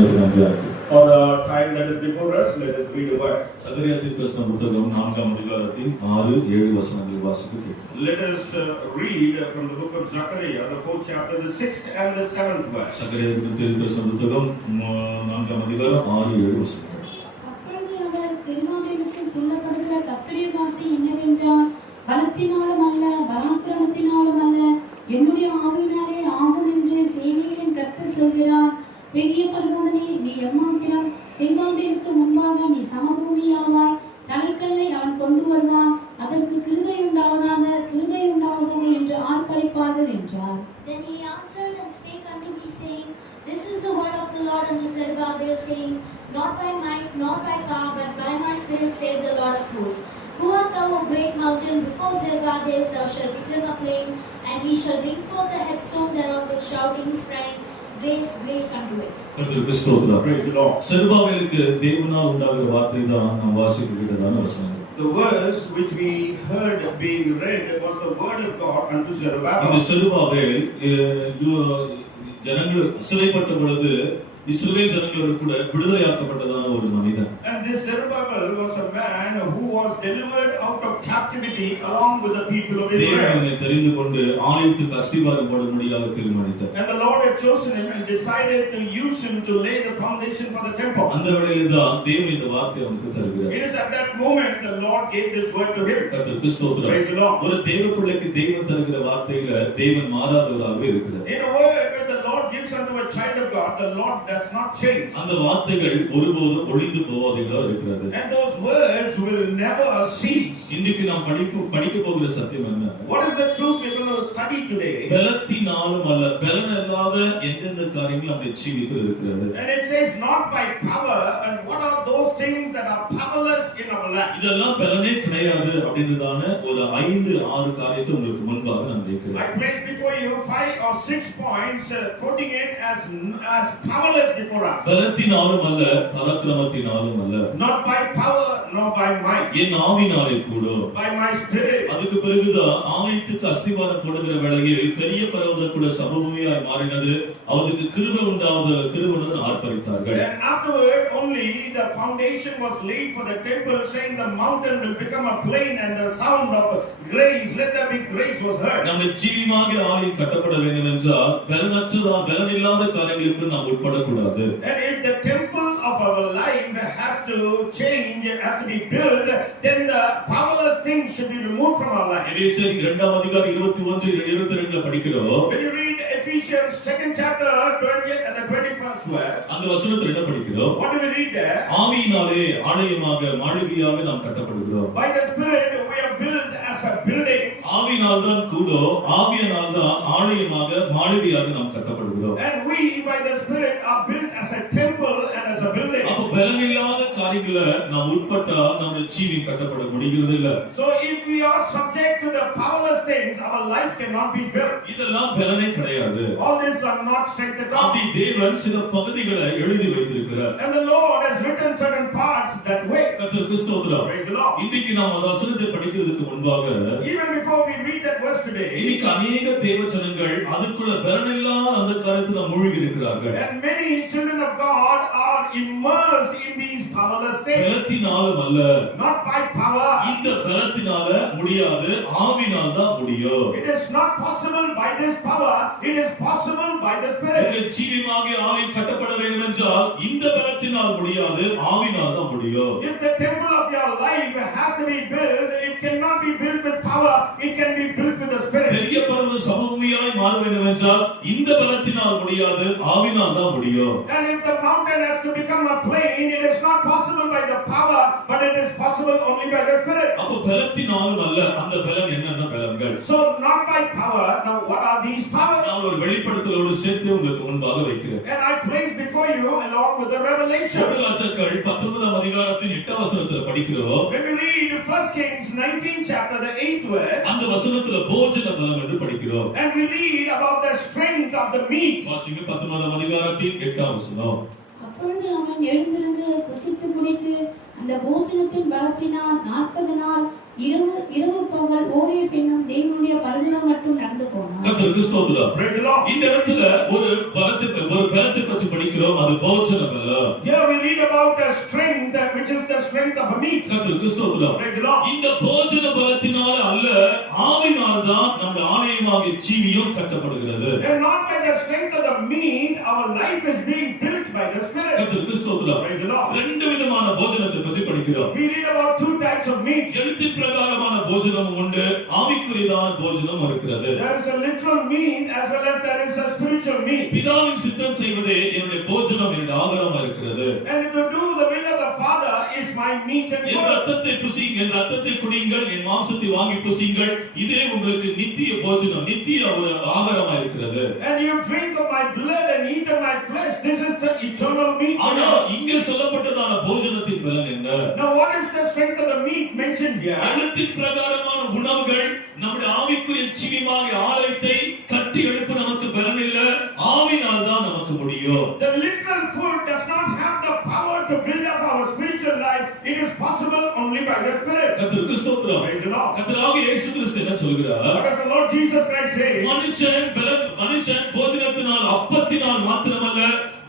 வசனத்தை நாம் தியானிப்போம். For the time that is before us, let us read the word. சகரியா தீர்க்கதரிசன புத்தகம் 4ஆம் அதிகாரத்தின் 6-7 வசனங்களை வாசிக்க கேட்போம். Let us read from the book of Zechariah, the 4th chapter, the 6th and the 7th verse. சகரியா தீர்க்கதரிசன புத்தகம் 4ஆம் அதிகாரம் 6-7 வசனங்கள். அப்பொழுது அவர் செருபாபேலுக்கு சொல்லப்படுகிற கர்த்தருடைய வார்த்தை என்னவென்றால், பலத்தினாலும் அல்ல, பராக்கிரமத்தினாலும் அல்ல, என்னுடைய ஆவியினாலே ஆகும் என்று சேனைகளின் கர்த்தர் சொல்கிறார். பெரிய பர்வதமே, நீ எம்மாத்திரம், செருபாபேலுக்கு முன்பாக நீ சமபூமியாவாய். தலைக்கல்லை அவன் கொண்டு வருவான், அதற்கு கிருபை உண்டாவதாக, கிருபை உண்டாவதாக என்று ஆர்ப்பரிப்பார்கள் என்றார். Then he answered and spake unto me, saying, This is the word of the Lord unto Zerubbabel, saying, Not by might, nor by power, but by my spirit, saith the Lord of hosts. Who art thou, O great mountain? Before Zerubbabel thou shalt become a plain, and he shall bring forth the headstone thereof with shoutings, crying, Grace, grace unto it. கர்த்தருக்கு ஸ்தோத்திரம். Praise the Lord. செருபாபேலுக்கு தேவனால் உண்டாகிற வார்த்தை தான் நாம் வாசிக்க கேட்டதான வசனங்கள். The verse which we heard being read was the word of God unto Zerubbabel. இந்த செருபாபேல் ஜனங்கள் சிறைப்பட்ட பொழுது இஸ்ரவேல் ஜனங்களோடு கூட விடுதலையாக்கப்பட்டதான ஒரு மனிதன். And this Zerubbabel was a man who was delivered out of captivity along with the people of Israel. தேவனை தெரிந்து கொண்டு ஆலயத்துக்கு அஸ்திவாரம் போடும்படியாக தீர்மானித்தார். And the Lord had chosen him and decided to use him to lay the foundation for the temple. அந்த வேளையில தான் தேவன் இந்த வார்த்தையை அவனுக்கு தருகிறார். It is at that moment the Lord gave this word to him. கர்த்தருக்கு ஸ்தோத்திரம். Praise the Lord. ஒரு தேவ பிள்ளைக்கு தேவன் தருகிற வார்த்தையில தேவன் மாறாதவராகவே இருக்கிறார். In a word, when the Lord gives unto a child of God, the Lord does not change. அந்த வார்த்தைகள் ஒருபோதும் ஒழிந்து போவதில்லை இருக்கிறது. And those words will never cease. இன்றைக்கு நாம் படிக்க போகிற சத்தியம் என்ன? What is the truth we're going to study today? பலத்தினாலும் அல்ல, பலன் இல்லாத எந்தெந்த காரியங்கள் நம்முடைய ஜீவிதத்தில் இருக்கிறது. And it says not by power. And what are those things that are powerless in our life? இதெல்லாம் பலனே கிடையாது அப்படின்றதான ஒரு 5-6 காரியத்தை உங்களுக்கு முன்பாக நான் வைக்கிறேன். I place before you 5 or 6 points, quoting it as powerless before us. பலத்தினாலும் அல்ல, பராக்கிரமத்தினாலும் அல்ல, Not by power nor by might. என் ஆவினாலே கூட. By my spirit. அதுக்கு பிறகுதான் ஆலயத்துக்கு அஸ்திவாரம் போடுகிற வேளையில் பெரிய பர்வதம் கூட சமபூமியாய் மாறினது, அவருக்கு கிருபை உண்டாவது ஆர்ப்பரித்தார்கள். Then afterward only the foundation was laid for the temple, saying the mountain will become a plain, and the sound of grace, let there be grace, was heard. நம்முடைய ஜீவியமாக ஆலயம் கட்டப்பட வேண்டும் என்றால் பலன் இல்லாத காரியங்களுக்கு நாம் உட்படக்கூடாது. And if the temple of our life has to change, has to be built, then the powerless things should be removed from our life. எபேசியர் 2ஆம் அதிகாரம் 21-22 படிக்கிறோம். When you read Ephesians 2nd chapter 20 and the 21st verse, அந்த வசனத்தில் என்ன படிக்கிறோம்? what do we read there? ஆவியினாலே ஆலயமாக மாளிகையாக நாம் கட்டப்படுகிறோம். By the Spirit we are built as a building. ஆவியினால் தான் கூடோ, ஆவியினால் தான் ஆலயமாக மாளிகையாக நாம் கட்டப்படுகிறோம். And we by the Spirit are built as a temple and as a building. அப்ப பலனில்லாத காரியங்களை நாம் உட்பட்டா நம்ம ஜீவி கட்டப்பட முடிகிறது இல்ல. So if we are subject to the powerless things, our life cannot be built. இதெல்லாம் பலனே கிடையாது. All these are not straight to God. அப்படி தேவன் சில பகுதிகளை எழுதி வைத்திருக்கிறார். And the Lord has written certain parts that way. கர்த்தருக்கு ஸ்தோத்திரம். Praise the Lord. இன்னைக்கு நாம் அந்த வசனத்தை படிக்கிறதுக்கு முன்பாக Even before we read that verse today, இன்னைக்கு அநேக தேவ ஜனங்கள் அதுக்குள்ள பலனில்லாத அந்த காரியத்துல மூழ்கி இருக்கிறார்கள். and many children of God are immersed in these powerless things. பலத்தினாலும் அல்ல, Not by power. இந்த பலத்தினால முடியாது, ஆவினால் தான் முடியும். It is not possible by this power. It is possible by the Spirit. உங்கள் ஜீவியமாக ஆலயம் கட்டப்பட வேண்டும் என்றால் இந்த பலத்தினால் முடியாது, ஆவினால் தான் முடியும். If the temple of your life has to be built, it cannot be built with power. It can be built with the Spirit. பெரிய பர்வத சமபூமியாய் மாற வேண்டும் என்றால் இந்த பலத்தினால் முடியாது, ஆவினால் தான் முடியும். And if the mountain has to become a plain, it is not possible by the power, but it is possible only by the Spirit. அப்ப பலத்தினாலும் அல்ல, அந்த பலன் என்னென்ன பலன்கள்? So not by power. Now what are these powers? நான் ஒரு வெளிப்படுத்தலோடு சேர்த்து உங்களுக்கு முன்பாக வைக்கிறேன். And I place before you along with the revelation. ராஜாக்கள் 19ஆம் அதிகாரத்தின் 8ஆம் வசனத்துல படிக்கிறோம். When we read 1 Kings 19 chapter the 8th verse, அந்த வசனத்துல போஜன பலம் என்று படிக்கிறோம். and we read about the strength of the meat. வாசிங்க 19ஆம் அதிகாரத்தின் 8ஆம் வசனம். அப்பொழுது அவன் எழுந்திருந்து புசித்து குடித்து அந்த போஜனத்தின் பலத்தினால் 40 நாள் இரவு பகல் ஓடிய பின்னும் தேவனுடைய பரதினம் மட்டும் நடந்து போனான். கர்த்தருக்கு ஸ்தோத்திரம். Praise the Lord. இந்த இடத்துல ஒரு பலத்தை பற்றி படிக்கிறோம். அது போஜன பலம். Here we read about a strength which is the strength of a meat. கர்த்தருக்கு ஸ்தோத்திரம். Praise the Lord. இந்த போஜன பலத்தினால அல்ல, ஆவியினால் தான் நம்ம ஆலயமாகிய ஜீவியம் கட்டப்படுகிறது. And not by the strength of the meat, our life is being built by the Spirit. கர்த்தருக்கு ஸ்தோத்திரம். Praise the Lord. ரெண்டு விதமான போஜனத்தை பற்றி படிக்கிறோம். We read about two types of meat. எழுத்தின் பிரகாரமான போஜனம் உண்டு, ஆவிக்குரியதான போஜனம் இருக்கிறது. There is a literal meat as well as there is a spiritual meat. பிதாவின் சித்தம் செய்வதே என்னுடைய போஜனம், என்னுடைய ஆகாரமா இருக்கிறது. And to do the will of the Father is my meat and N blood. ரத்தத்தை புசியுங்கள், என் ரத்தத்தை குடியுங்கள், என் மாம்சத்தை வாங்கி புசியுங்கள். இதே உங்களுக்கு நித்திய போஜனம், நித்திய ஒரு ஆகாரமா இருக்கிறது. And you drink of my blood and eat of my flesh. This is the eternal meat. ஆனா இங்கே சொல்லப்பட்டதான போஜனத்தின் பலன் என்ன? Now what is the strength of the meat mentioned here? எழுத்தின் பிரகாரமான உணவுகள் நம்முடைய ஆவிக்குரிய ஜீவியமாகிய ஆலயத்தை கட்டி எழுப்ப நமக்கு பலன் இல்ல, ஆவியினால் தான் நமக்கு முடியும். The literal food does not have the power to build up our spiritual life. It is possible only by the Spirit. கர்த்தருக்கு ஸ்தோத்திரம். Praise the Lord. கர்த்தராகிய இயேசு கிறிஸ்து என்ன சொல்கிறார்? What does the Lord Jesus Christ say? மனுஷன் போஜனத்தினால் அப்பத்தினால் மாத்திரமல்ல,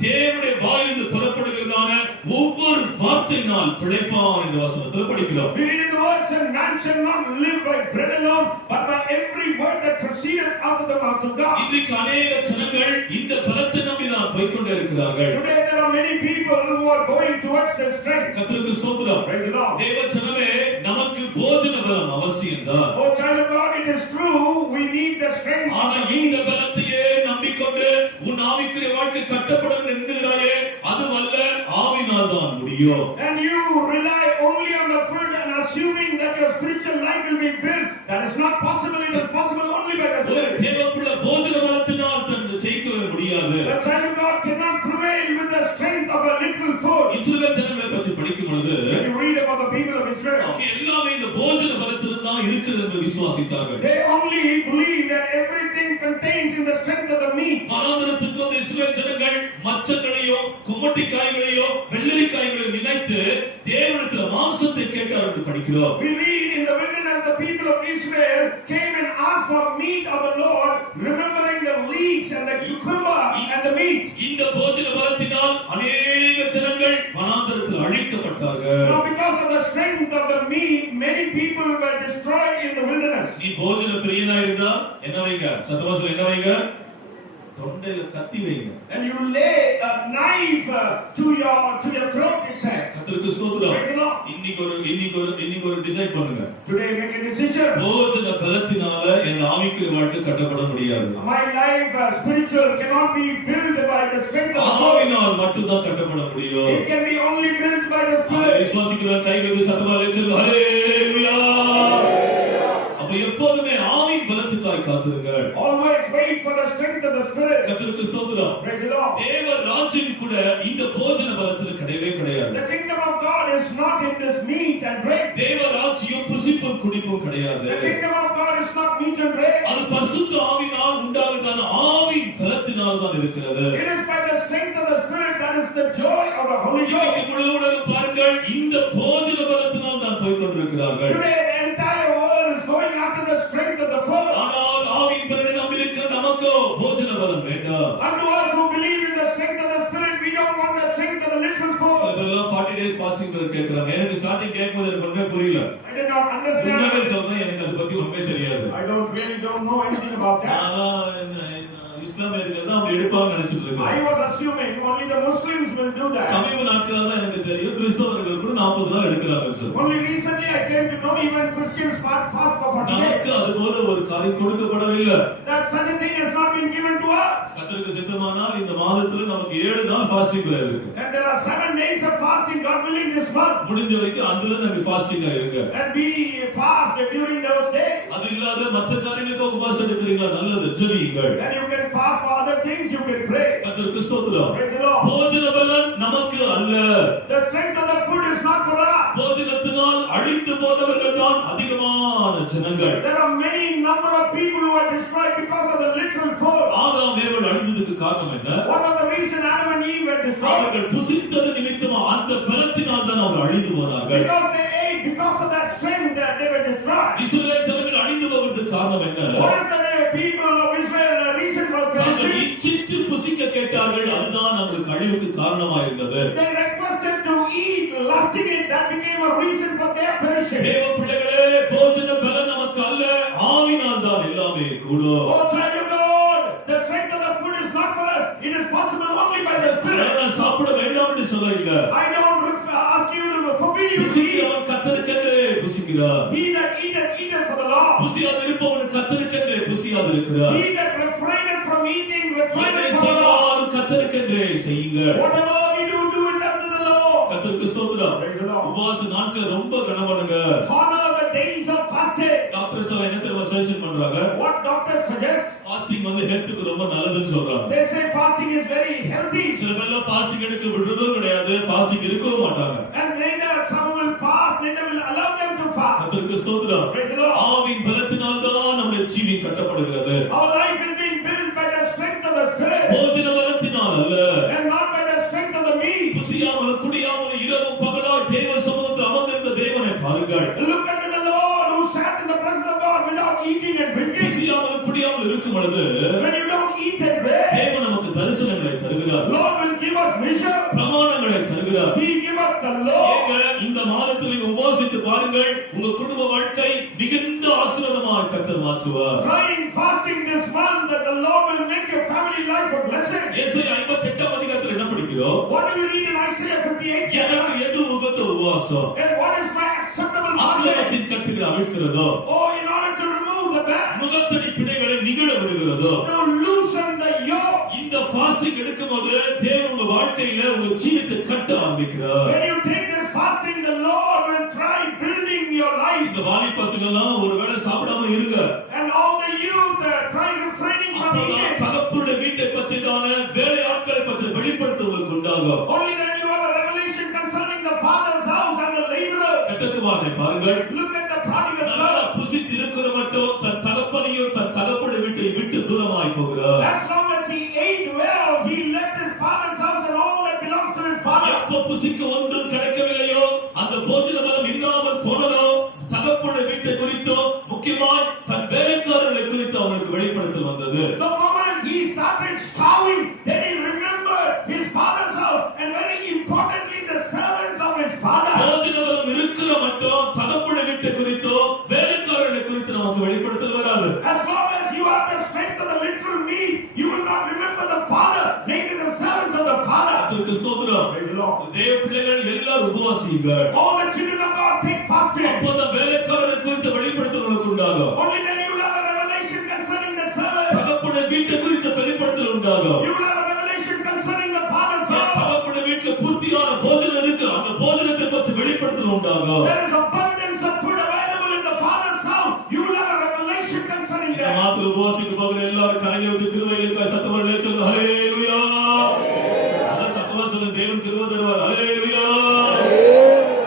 தேவனுடைய வாயிலிருந்து புறப்படுகிறதான ஒவ்வொரு வார்த்தையினால் பிழைப்பான் என்ற வசனத்தில் படிக்கிறோம். We read in the words, and man shall not live by bread alone, but by every word that proceedeth out of the mouth of God. இன்றைக்கு அநேக ஜனங்கள் இந்த பலத்தை நம்பி தான் போய்க்கொண்டே இருக்கிறார்கள். Today there are many people who are going towards the strength. கர்த்தருக்கு ஸ்தோத்திரம். Praise the Lord. தேவ ஜனமே, நமக்கு போஜன பலம் அவசியம்தான். Oh child of God, it is true, we need the strength. ஆனா இந்த பலத்தையே நம்பிக்கொண்டு உன் ஆவிக்குரிய வாழ்க்கை கட்டப்படும் என்கிறாயே, அதுவல்ல, ஆவியினால் தான் முடியும். And you rely only on the food and assuming that your spiritual life will be built. That is not possible. It is possible only by the Spirit. தேவப்புள்ள போஜன பலத்தினால் தன் ஜெயிக்கவே முடியாது. The child of God cannot prevail with the strength of a literal food. இஸ்ரவேல் ஜனங்களை பற்றி படிக்கும் பொழுது When you read about the people of Israel, அவங்க எல்லாமே இந்த போஜன பலத்தில் தான் இருக்குது என்று விசுவாசித்தார்கள். they only believe that everything contains in the strength of the meat. வனாந்தரத்துக்கு வந்த இஸ்ரவேல் ஜனங்கள் மச்சங்களையோ கும்மட்டிக்காய்களையோ வெள்ளரிக்காய்களையோ நினைத்து தேவனிடத்தில் மாம்சத்தை கேட்டார் என்று படிக்கிறோம். We read in the wilderness the people of Israel came and asked for meat of the Lord, remembering the leeks and the cucumber and the meat. இந்த போஜன பலத்தினால் அநேக ஜனங்கள் வனாந்தரத்தில் அழிக்கப்பட்டார்கள். Now because of the strength of the meat, many people were destroyed in the wilderness. நீ போஜன பிரியனா இருந்தா என்ன வைங்க? சத்தமா சொல்லுங்க, என்ன வைங்க? தொண்டையில கத்தி வைங்க. And you lay a knife to your throat, it says. கர்த்தருக்கு ஸ்தோத்திரம். Praise the Lord. இன்னைக்கு ஒரு டிசைட் பண்ணுங்க. Today make a decision. போஜன பலத்தினால என் ஆவிக்குரிய வாழ்க்கை கட்டப்பட முடியாது. My life spiritual cannot be built by the strength of God. ஆவியினால் மட்டும் தான் கட்டப்பட முடியும். It can be only built by the அதை Spirit. விசுவாசிக்கிறவங்க கை வைத்து சத்தமா சொல்லுங்க, ஹல்லேலூயா. அப்ப எப்போதுமே ஆவியின் பலத்துக்காய் காத்திருங்கள். Always wait for the strength of the Spirit. கர்த்தருக்கு ஸ்தோத்திரம். Praise the Lord. தேவ ராஜ்யம் கூட இந்த போஜன பலத்துல கிடையவே கிடையாது. The kingdom of God is not in this meat and drink. தேவ ராஜ்யம் புசிப்பும் குடிப்பும் கிடையாது. The kingdom of God is not meat and drink. அது பரிசுத்த ஆவியினால் உண்டாகுதான ஆவியின் பலத்தினால் தான் இருக்கிறது. It is by the strength of the Spirit that is the joy of the Holy இன்னைக்கு Ghost. முழு உலகம் பாருங்கள், இந்த போஜன பலத்தினால் தான் போய் கொண்டிருக்கிறார்கள். Today the entire world is going after the strength of the food. ஆனால் ஆவியின் பலனை நம்பியிருக்கிற நமக்கோ போஜன பலம் வேண்டாம். Unto us who believe in the strength of the Spirit, we don't want the strength of the literal food. அதெல்லாம் 40 days fasting கேட்கிறாங்க. எனக்கு ஸ்டார்டிங் கேட்கும்போது எனக்கு ஒண்ணுமே புரியல. I did not உண்மையாவே understand. சொல்றேன், எனக்கு அதை பத்தி ஒண்ணுமே தெரியாது. I really don't know anything about that. இஸ்லாமியர்கள் தான் அவங்க எடுப்பாங்க நினைச்சிட்டு I இருக்காங்க. was assuming only the Muslims will do that. சமீப நாட்களா தான் எனக்கு தெரியும் கிறிஸ்தவர்கள் கூட 40 நாள் எடுக்கிறாங்க சொல்லி. Only recently I came to know even Christians fast for 40 days. நமக்கு அது போல ஒரு காரியம் கொடுக்கப்படவில்லை. That such a thing has not been given to us. கர்த்தருக்கு சித்தமானால் இந்த மாதத்துல நமக்கு 7 நாள் ஃபாஸ்டிங் பிரேயர் இருக்கு. And there are 7 days of fasting, God willing, this month. முடிஞ்ச வரைக்கும் அதுல நாங்க ஃபாஸ்டிங்கா இருங்க. And we fast during those days. அது இல்லாத மற்ற காரியங்களுக்கு உபவாசம் எடுக்கிறீங்களா? நல்லது, ஜெபியுங்கள். And you can fast for other things, you can pray. கர்த்தருக்கு ஸ்தோத்திரம். Praise the Lord. போஜன பலன் நமக்கு அல்ல. The strength of the food is not for us. போஜனத்தினால் அழிந்து போனவர்கள் தான் அதிகமான ஜனங்கள். There are many number of people who are destroyed because of the literal food. ஆதாம் ஏவாள் அழிந்ததுக்கு காரணம் என்ன? What was the reason Adam and Eve were destroyed. அவர்கள் புசித்தது நிமித்தமா அந்த பலத்தினால் தான் அவர்கள் அழிந்து போனார்கள். Because they ate, because of that strength that they were destroyed. இஸ்ரவேல் ஜனங்கள் அழிந்து போவதற்கு காரணம் என்ன? What is the people of Israel reason for அவர்கள் perishing? இச்சித்து புசிக்க கேட்டார்கள், அதுதான் அவங்களுக்கு அழிவுக்கு காரணமாக இருந்தது. They requested to eat, lusting it, that became a reason for their perishing. தேவ பிள்ளைகளே, போஜன பலன் நமக்கு அல்ல, ஆவினால் தான் எல்லாமே கூடும். Oh, child of God, the strength of the food is not for us. It is possible only by the Spirit. நான் சாப்பிட வேண்டாம் என்று சொல்லவில்லை. I don't ask you to forbid you to eat. புசிக்கிறவன் கர்த்தருக்கென்றே புசிக்கிறார். He that eateth, eateth for the Lord. புசியாது இருப்பவன் கர்த்தருக்கென்றே புசியாது இருக்கிறார். He that refraineth from eating, எதை refraineth from the Lord. செய்தாலும் கர்த்தருக்கென்றே செய்யுங்கள். Whatever we do, do it unto the Lord. கர்த்தருக்கு ஸ்தோத்திரம். Praise the Lord. உபவாச நாட்களை ரொம்ப கனப்படுங்க. Honor the days of fasting. Doctors எல்லாம் என்ன தெரியுமா சஜஷன் பண்றாங்க? What doctors suggest? ஃபாஸ்டிங் வந்து ஹெல்த்துக்கு ரொம்ப நல்லதுன்னு சொல்றாங்க. They say fasting is very healthy. சில பேர்லாம் ஃபாஸ்டிங் எடுக்க விடுறதும் கிடையாது, ஃபாஸ்டிங் இருக்கவும் மாட்டாங்க. And neither some will fast, neither will allow them to fast. கர்த்தருக்கு ஸ்தோத்திரம். Praise the Lord. ஆவியின் பலத்தினால் தான் நம்முடைய ஜீவன் கட்டப்படுகிறது. Our life is being built by the strength of the Spirit போஜன பலத்தினால் அல்ல. and not by the strength of the meat. புசியாமல் குடியாமல் இரவும் பகலாய் தேவ சமூகத்தில் அமர்ந்திருந்த தேவனை பாருங்கள். Look unto the Lord who sat in the presence of God without eating and drinking. புசியாமல் குடியாமல் இருக்கும் பொழுது When you don't eat and drink, தேவன் நமக்கு தரிசனங்களை தருகிறார். Lord will give us vision. பிரமாணங்களை தருகிறார். He give us the law. ஏங்க இந்த மாதத்தில் நீங்க உபவாசித்து பாருங்கள், உங்க குடும்ப வாழ்க்கை மிகுந்த ஆசீர்வாதமாக கர்த்தர் மாற்றுவார். Trying fasting this month that the Lord will make your family life a blessing. ஏசாயா 58 அதிகாரத்தில் என்ன படிக்கிறோம்? What do we read in Isaiah 58? எனக்கு எது உகந்த உபவாசம்? And what is my acceptable fasting? அக்கிரமத்தின் கட்டுகளை அவிழ்க்கிறதோ, Oh, in order to remove the bad, முகத்தடி பிணைகளை நிகழ விடுகிறதோ. to loosen the yoke. இந்த ஃபாஸ்டிங் எடுக்கும்போது தேவன் உங்க வாழ்க்கையில உங்க ஜீவித்தை கட்ட ஆரம்பிக்கிறார். When you take this fasting, the Lord will try building your life. இந்த வாலி பசங்க எல்லாம் ஒருவேளை சாப்பிடாம இருங்க. And all the youth try refraining from அப்பதான் eating. தகப்பனுடைய வீட்டை பற்றிதான வேலை ஆட்களை பற்றி வெளிப்படுத்த உங்களுக்கு உண்டாகும். Only then you have a revelation concerning the father's house and the laborer. கட்டத்துவானை பாருங்கள். Look at the prodigal நல்லா son. புசித்து இருக்கிற மட்டும் தன் தகப்பனையும் தன் தகப்பனுடைய வீட்டை விட்டு தூரமாய் போகிறார். As long as he ate well, he left his father's house and all that belongs to his father. எப்போ புசிக்க ஒன்றும் கிடைக்கவில்லையோ, அந்த போஜன பலம் இல்லாமல் போனதோ, தகப்பனுடைய வீட்டை குறித்தோ, முக்கியமாய் தன் வேலைக்காரர்களை குறித்து அவனுக்கு வெளிப்படுத்தல் வந்தது. The moment he started starving, then he remembered his father's house and very importantly the servants of his father. போஜன பலம் இருக்கிற மட்டும் தகப்பனுடைய வீட்டை குறித்தோ, வேலைக்காரர்களை குறித்து நமக்கு வெளிப்படுத்தல் வராது. As long as you have the strength of the literal meat, you will not remember the father, neither the servants of the father. கர்த்தருக்கு ஸ்தோத்திரம். Praise the Lord. தேவ பிள்ளைகள் எல்லாரும் உபவாசியுங்கள். All the children of God take fasting. அப்போதான் வேலைக்காரரை குறித்த வெளிப்படுத்தல் உங்களுக்கு உண்டாகும். Only then you will have a revelation concerning the servant. தகப்பனுடைய வீட்டை குறித்த வெளிப்படுத்தல் உண்டாகும். You will have a revelation concerning the father's house. தகப்பனுடைய வீட்டுல பூர்த்தியான போஜனம் இருக்கு, அந்த போஜனத்தை பற்றி வெளிப்படுத்தல் உண்டாகும். There is abundance of food available in the father's house. You will have a revelation concerning இந்த that. மாதத்துல உபவாசிக்க போகிற எல்லாரும் கரையில விட்டு கிருபையிலுக்காய் சத்தமில்லை சொல்லுங்க. ஹல்லேலூயா. நல்லா சத்தமா சொல்லுங்க. தேவன் கிருபை தருவார். ஹல்லேலூயா.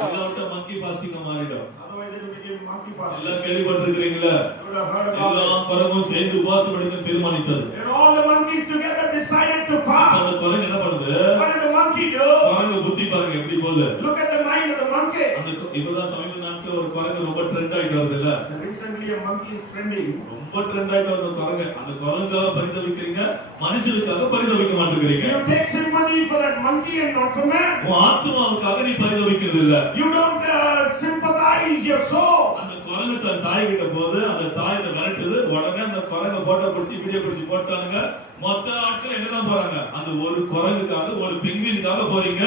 எல்லார்ட்ட மங்கி ஃபாஸ்டிங்கா மாறிடும். Otherwise it will become monkey fasting. எல்லாம் கேள்விப்பட்டிருக்கிறீங்களா? You will have heard about it. எல்லாம் குரங்கும் சேர்ந்து உபவாசம் எடுக்க தீர்மானித்தது. And all the monkeys together decided to fast. அந்த குரங்கு என்ன பண்ணுது? What did the monkey do? குரங்கு புத்தி பாருங்க எப்படி போகுது. Look at the mind of the monkey. அந்த இப்பதான் சமீப நாட்கள் ஒரு குரங்கு ரொம்ப ட்ரெண்ட் ஆயிட்டு வருது இல்ல? Recently a monkey is trending. ரொம்ப ட்ரெண்ட் ஆயிட்டு வருது குரங்கு. அந்த குரங்குக்காக பரிதவிக்கிறீங்க, மனுஷனுக்காக பரிதவிக்க மாட்டேங்கிறீங்க. You take sympathy for that monkey and not for man. உன் ஆத்மாவுக்காக நீ பரிதவிக்கிறது இல்ல. You don't sympathize your soul. அந்த குரங்கு தன் தாய் கிட்ட போது அந்த தாய் அதை விரட்டுது. உடனே அந்த குரங்க போட்டோ பிடிச்சி வீடியோ பிடிச்சி போட்டாங்க. மொத்த ஆட்கள் எங்கதான் போறாங்க? அந்த ஒரு குரங்குக்காக, ஒரு பெங்குவினுக்காக போறீங்க.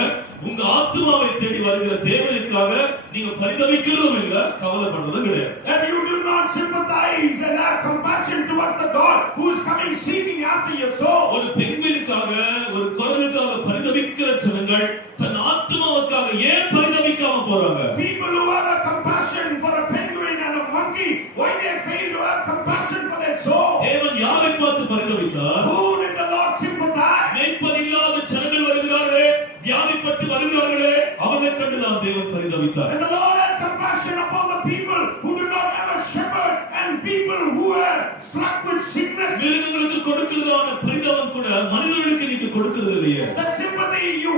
உங்க ஆத்மாவை தேடி வருகிற தேவனுக்காக நீங்க பரிதவிக்கிறதும் இல்ல, கவலைப்படுறதும் கிடையாது. That you do not sympathize and have compassion towards the God who is coming seeking after your soul. ஒரு பெங்குவினுக்காக, ஒரு குரங்குக்காக பரிதவிக்கிற ஜனங்கள் தன் ஆத்மாவுக்காக ஏன் பரிதவிக்காம போறாங்க? People who have a compassion for a penguin and a monkey, why they fail to have compassion for their soul? தேவன் யாரை பார்த்து பரிதவித்தார்? Who did the Lord sympathize? மேய்ப்பன் இல்லாத ஜனங்கள் வருகிறார்களே, வியாதிப்பட்டு வருகிறார்களே, அவர்களை கண்டு தான் தேவன் பரிதவித்தார். And the Lord had compassion upon the people who do not have a shepherd and people who are struck with sickness. மிருகங்களுக்கு கொடுக்கிறதான பரிதாபம் கூட மனிதர்களுக்கு நீங்க கொடுக்கிறது இல்லையே. The sympathy you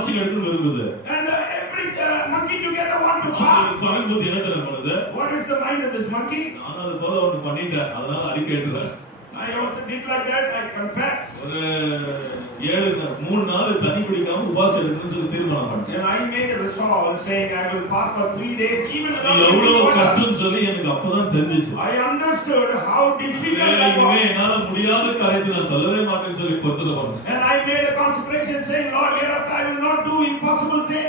ஃபாஸ்டிங் எடுக்கணும் விரும்புது. And every monkey together want to ஒரு fast. குரங்கு புத்தி என்ன தெரியுமா பண்ணுது? What is the mind of this monkey? நான் அது போல ஒன்று பண்ணிட்டேன், அதனால அறிக்கை எடுத்துறேன். I also did like that, I confess. ஒரு 3 நாள் தண்ணி குடிக்காம உபாசம் எடுக்கணும்னு சொல்லி தீர்மானம் பண்ணேன். And I made a resolve saying I will fast for 3 days even இது without எவ்வளவு drinking water. கஷ்டம் சொல்லி எனக்கு அப்பதான் தெரிஞ்சிச்சு. I understood how difficult that இனிமே was. என்னால முடியாத காரியத்தை நான் சொல்லவே மாட்டேன்னு சொல்லி பொறுத்தல பண்ணேன். And I made a consecration saying, Lord, hereafter I will not do impossible things.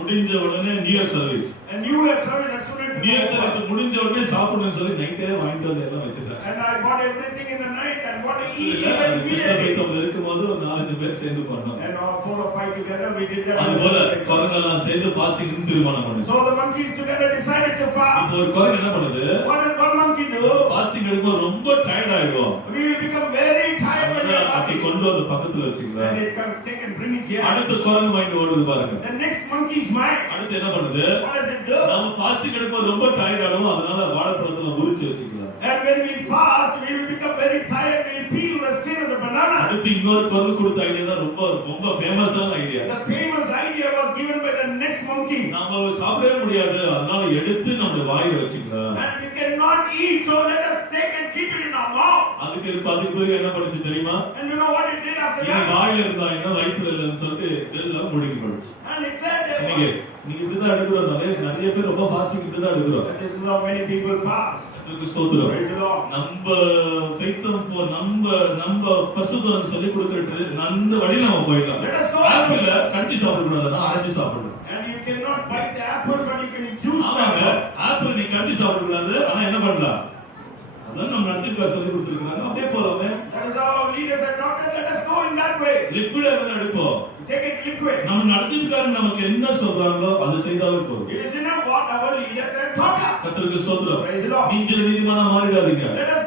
முடிஞ்ச உடனே new year service. And you have service as soon as new year service முடிஞ்ச உடனே சாப்பிடணும்னு சொல்லி நைட்டே வாங்கிட்டு வந்து எல்லாம் வச்சிட்டேன். And I bought everything in the night and what to eat இல்ல, even immediately. வீட்டுல இருக்கும்போது ஒரு 4-5 பேர் சேர்ந்து பண்ணோம். And 4 or 5 together we did that. அதுபோல குரங்கெல்லாம் சேர்ந்து ஃபாஸ்டிங் தீர்மானம் பண்ணுச்சு. So the monkeys together decided to fast. இப்போ ஒரு குரங்கு என்ன பண்ணுது? What does one monkey do? Fasting எடுக்கும்போது ரொம்ப டயர்ட் ஆயிடும். We will become very tired when we are அப்படி fasting. கொண்டு வந்து பக்கத்துல வச்சுக்கலாம். And they come take and bring it here. அடுத்த குரங்கு மைண்ட் ஓடுது பாருங்க. The next monkey's mind. அடுத்து என்ன பண்ணுது? What does it do? நம்ம ஃபாஸ்டிங் எடுக்கும்போது ரொம்ப டயர்ட் ஆகும், அதனால வாழைப்பழத்துல உரிச்சு வச்சுக்கலாம். And when we fast, we will become very tired. We will peel the skin of the banana. அடுத்து இன்னொரு குரங்கு கொடுத்த ஐடியா தான் ரொம்ப ஃபேமஸான idea. The famous idea was given by the next monkey. நாம சாப்பிடவே முடியாது, அதனால எடுத்து நம்ம வாயில வச்சுக்கலாம். And we cannot eat, so let us take and keep it in our mouth. அதுக்கு என்ன பண்ணுச்சு தெரியுமா? And you know what it did after இது that? வாயில இருந்தா என்ன வயித்துல இல்லைன்னு சொல்லிட்டு எல்லாம் முழுங்கி போடுச்சு. And it said that நீங்க இப்படிதான் எடுக்கிறோம். நிறைய பேர் ரொம்ப ஃபாஸ்டிங் இப்படிதான் எடுக்கிறோம். this is how many people fast. அதுக்கு ஸ்தோத்திரம். Praise the Lord. நம்ம நம்ம பரிசுத்தம் சொல்லி கொடுத்துட்டு அந்த வழியில நம்ம போயிடலாம். Let us go. ஆப்பிள் கடிச்சு சாப்பிட கூடாதுன்னா அரைச்சு சாப்பிடணும். And you cannot bite the apple, but you can choose the ஆமாங்க, apple. ஆப்பிள் நீ கடிச்சு சாப்பிட கூடாது, ஆனா என்ன பண்ணலாம்? அதான் நம்ம நடத்திட்டு சொல்லி கொடுத்துருக்காங்க. அப்படியே போறோமே. That is how leaders are taught. Let us go in that way. Liquid எதுவும் எடுப்போம். Take it liquid. நம்ம நடத்திட்டு நமக்கு என்ன சொல்றாங்களோ அது செய்தாலே போதும். It is enough what our leaders have taught us. கர்த்தருக்கு ஸ்தோத்திரம். Praise the Lord. நீங்க நீதிமானா மாறிடாதீங்க. Let us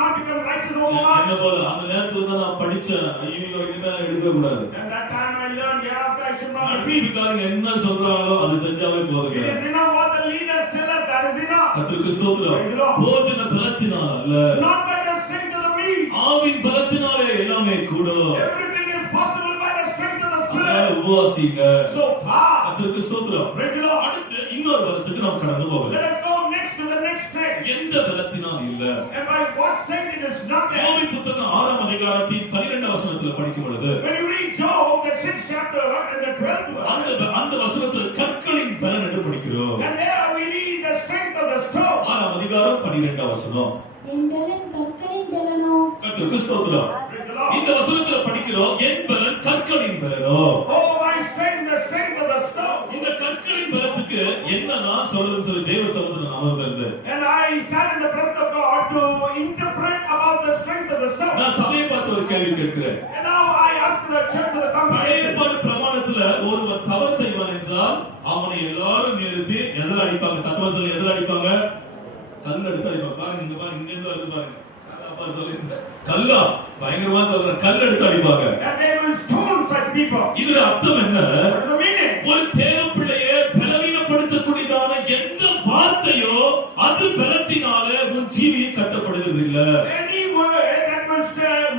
not become righteous overmuch. என்ன போல அந்த நேரத்துல தான் நான் படிச்சேன், ஐயோ இனிமே எடுக்க கூடாது. And that time I learned hereafter I should not repeat. நடத்திட்டுக்காரங்க என்ன சொல்றாங்களோ அது செஞ்சாவே போதுங்க. It is enough what the leaders tell us. That is enough. கர்த்தருக்கு ஸ்தோத்திரம். போஜன பலத்தினால அல்ல, Not by the strength of the meat. Aavin பலத்தினாலே எல்லாமே கூடும். Everything is possible by the strength of the அதனால Spirit. உபவாசிங்க. So far. கர்த்தருக்கு ஸ்தோத்திரம். Praise the Lord. அடுத்து இன்னொரு பலத்துக்கு நாம் கடந்து போகலாம். Let us go next to the next strength. எந்த பலத்தினால் இல்ல. And by what strength it is not there. யோபு புத்தகம் 6ஆம் அதிகாரத்தின் 12ஆம் வசனத்துல படிக்கும் பொழுது When you read Job, the 6th chapter and the 12th verse. அந்த வசனத்துல கற்களின் பலன் என்று படிக்கிறோம். And there we read the strength of the stone. 6ஆம் அதிகாரம் 12ஆம் வசனம். என் பலன் கற்களின் பலனோ. கர்த்தருக்கு ஸ்தோத்திரம். Praise the Lord. இந்த வசனத்துல படிக்கிறோம், என் பலன் கற்களின் பலனோ. Oh my strength, the strength of the stone. இந்த கற்களின் பலத்துக்கு என்னதான் சொல்றதுன்னு சொல்லி தேவ சமூகத்துல அமர்ந்திருந்தேன். And I sat in the presence of God to interpret about the strength of the stone. நான் சபையை பார்த்து ஒரு கேள்வி கேட்கிறேன். And now I ask the church of the பழைய congregation. ஏற்பாடு பிரமாணத்துல ஒருவர் தவறு செய்வான் என்றால் அவனை எல்லாரும் நிறுத்தி எதில் அடிப்பாங்க? சத்தமா சொல்லி எதில் அடிப்பாங்க? கல் எடுத்து அடிப்பாங்க. பாருங்க, இங்க பாருங்க, இங்க இருந்து வருது பாருங்க. அப்பா சொல்லிருந்தேன், கல்லா பயங்கரமா சொல்ற, கல் எடுத்து அடிப்பாங்க. And they will stone such people. இதுல அர்த்தம் என்ன? What is the meaning? ஒரு தேவ பிள்ளையை பலவீனப்படுத்தக்கூடியதான எந்த வார்த்தையோ அது பலத்தினால உன் ஜீவியை கட்டப்படுகிறது இல்ல. Any word that will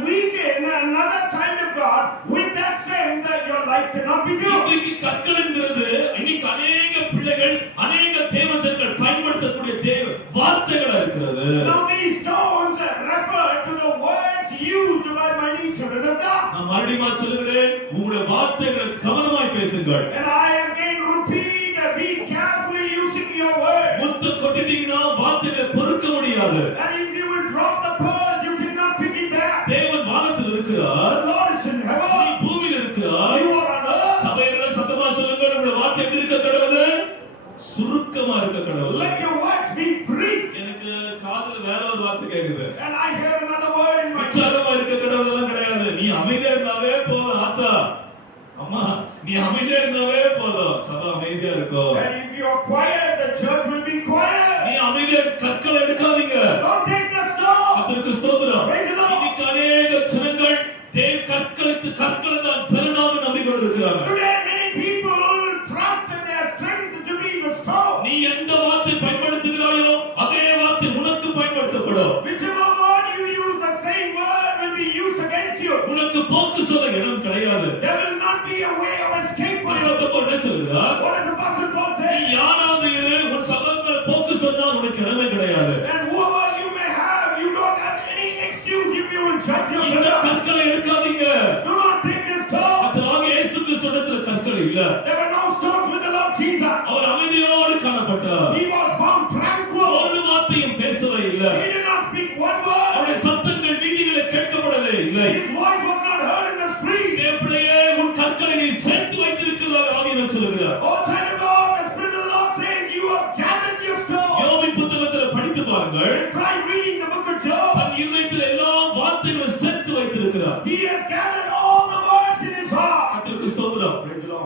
weaken another child of God, with that strength that your life cannot be built. இன்னைக்கு கற்கள் என்கிறது இன்னைக்கு அநேக பிள்ளைகள் அநேக தேவஜனங்கள் பயன்படுத்தக்கூடிய தேவ வார்த்தைகளா இருக்கிறது. Now these stones refer to the words used by my children of God. நான் மறுபடியும் சொல்லுகிறேன், உங்களுடைய வார்த்தைகளை கவனமாய் பேசுங்கள். And I again repeat, be carefully using your words. முத்து கொட்டிட்டீங்கன்னா வார்த்தைகளை பொறுக்க முடியாது. And if you will drop the pearls, you cannot pick it back. தேவன் வானத்தில் இருக்கிறார், The Lord is in நீ heaven. பூமியில் இருக்கிறார். You are on earth. சபையில சத்தமா சொல்லுங்கள், உங்களுடைய வார்த்தை எப்படி இருக்க கடவுளே? சுருக்கமா இருக்க கடவுளே. Let your words be brief. எனக்கு காதுல வேற ஒரு வார்த்தை கேக்குது. And I hear another word in my ear. உற்சாகமா இருக்க கடவுளெல்லாம் கிடையாது. நீ அமைதியா இருந்தாவே போதும். ஆத்தா அம்மா, நீ அமைதியா இருந்தாவே போதும், சபை அமைதியா இருக்கும். And if you are quiet, the church will be quiet. நீ அமைதியா கற்கள் எடுக்காதீங்க. Don't take the stone. கர்த்தருக்கு ஸ்தோத்திரம். Praise the Lord. இன்னைக்கு அநேக ஜனங்கள் கற்களை தான் பலனாக நம்பிக்கொண்டிருக்கிறாங்க. Today many people trust in their strength to be the stone. நீ எந்த வார்த்தை பயன்படுத்துகிறாயோ அதே வார்த்தை உனக்கு பயன்படுத்தப்படும். Whichever word you use, the same word will be used against you. உனக்கு போக்கு சொல்ல இடம் கிடையாது. There will not be a way of escape இல்லை. His voice was not heard in the street. தேவனே உன் கற்களை நீ சேர்த்து வைத்திருக்கிறதாக ஆவியானவர் சொல்லுகிறார். Oh, child of God, the Spirit of the Lord says you have gathered your stone. யோபின் புத்தகத்தில் படித்து பாருங்கள். Try reading the book of Job. தன் இதயத்தில் எல்லா வார்த்தைகளையும் சேர்த்து வைத்திருக்கிறார். He has gathered all the words in his heart. கர்த்தருக்கு ஸ்தோத்திரம்.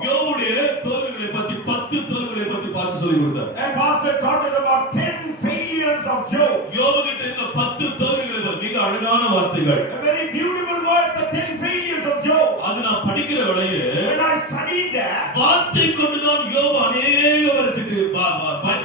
யோபுடைய தோல்விகளை பற்றி 10 தோல்விகளை பற்றி பார்த்து சொல்லி கொடுத்தார். And pastor taught us about 10 failures of Job. யோபுகிட்ட இருந்த 10 தோல்விகளை மிக அழகான வார்த்தைகள். A very beautiful words, the 10 failures of Job. அது நான் படிக்கிற வேளையே When I studied that, வார்த்தை கொண்டுதான் யோபு அநேக வருடத்துக்கு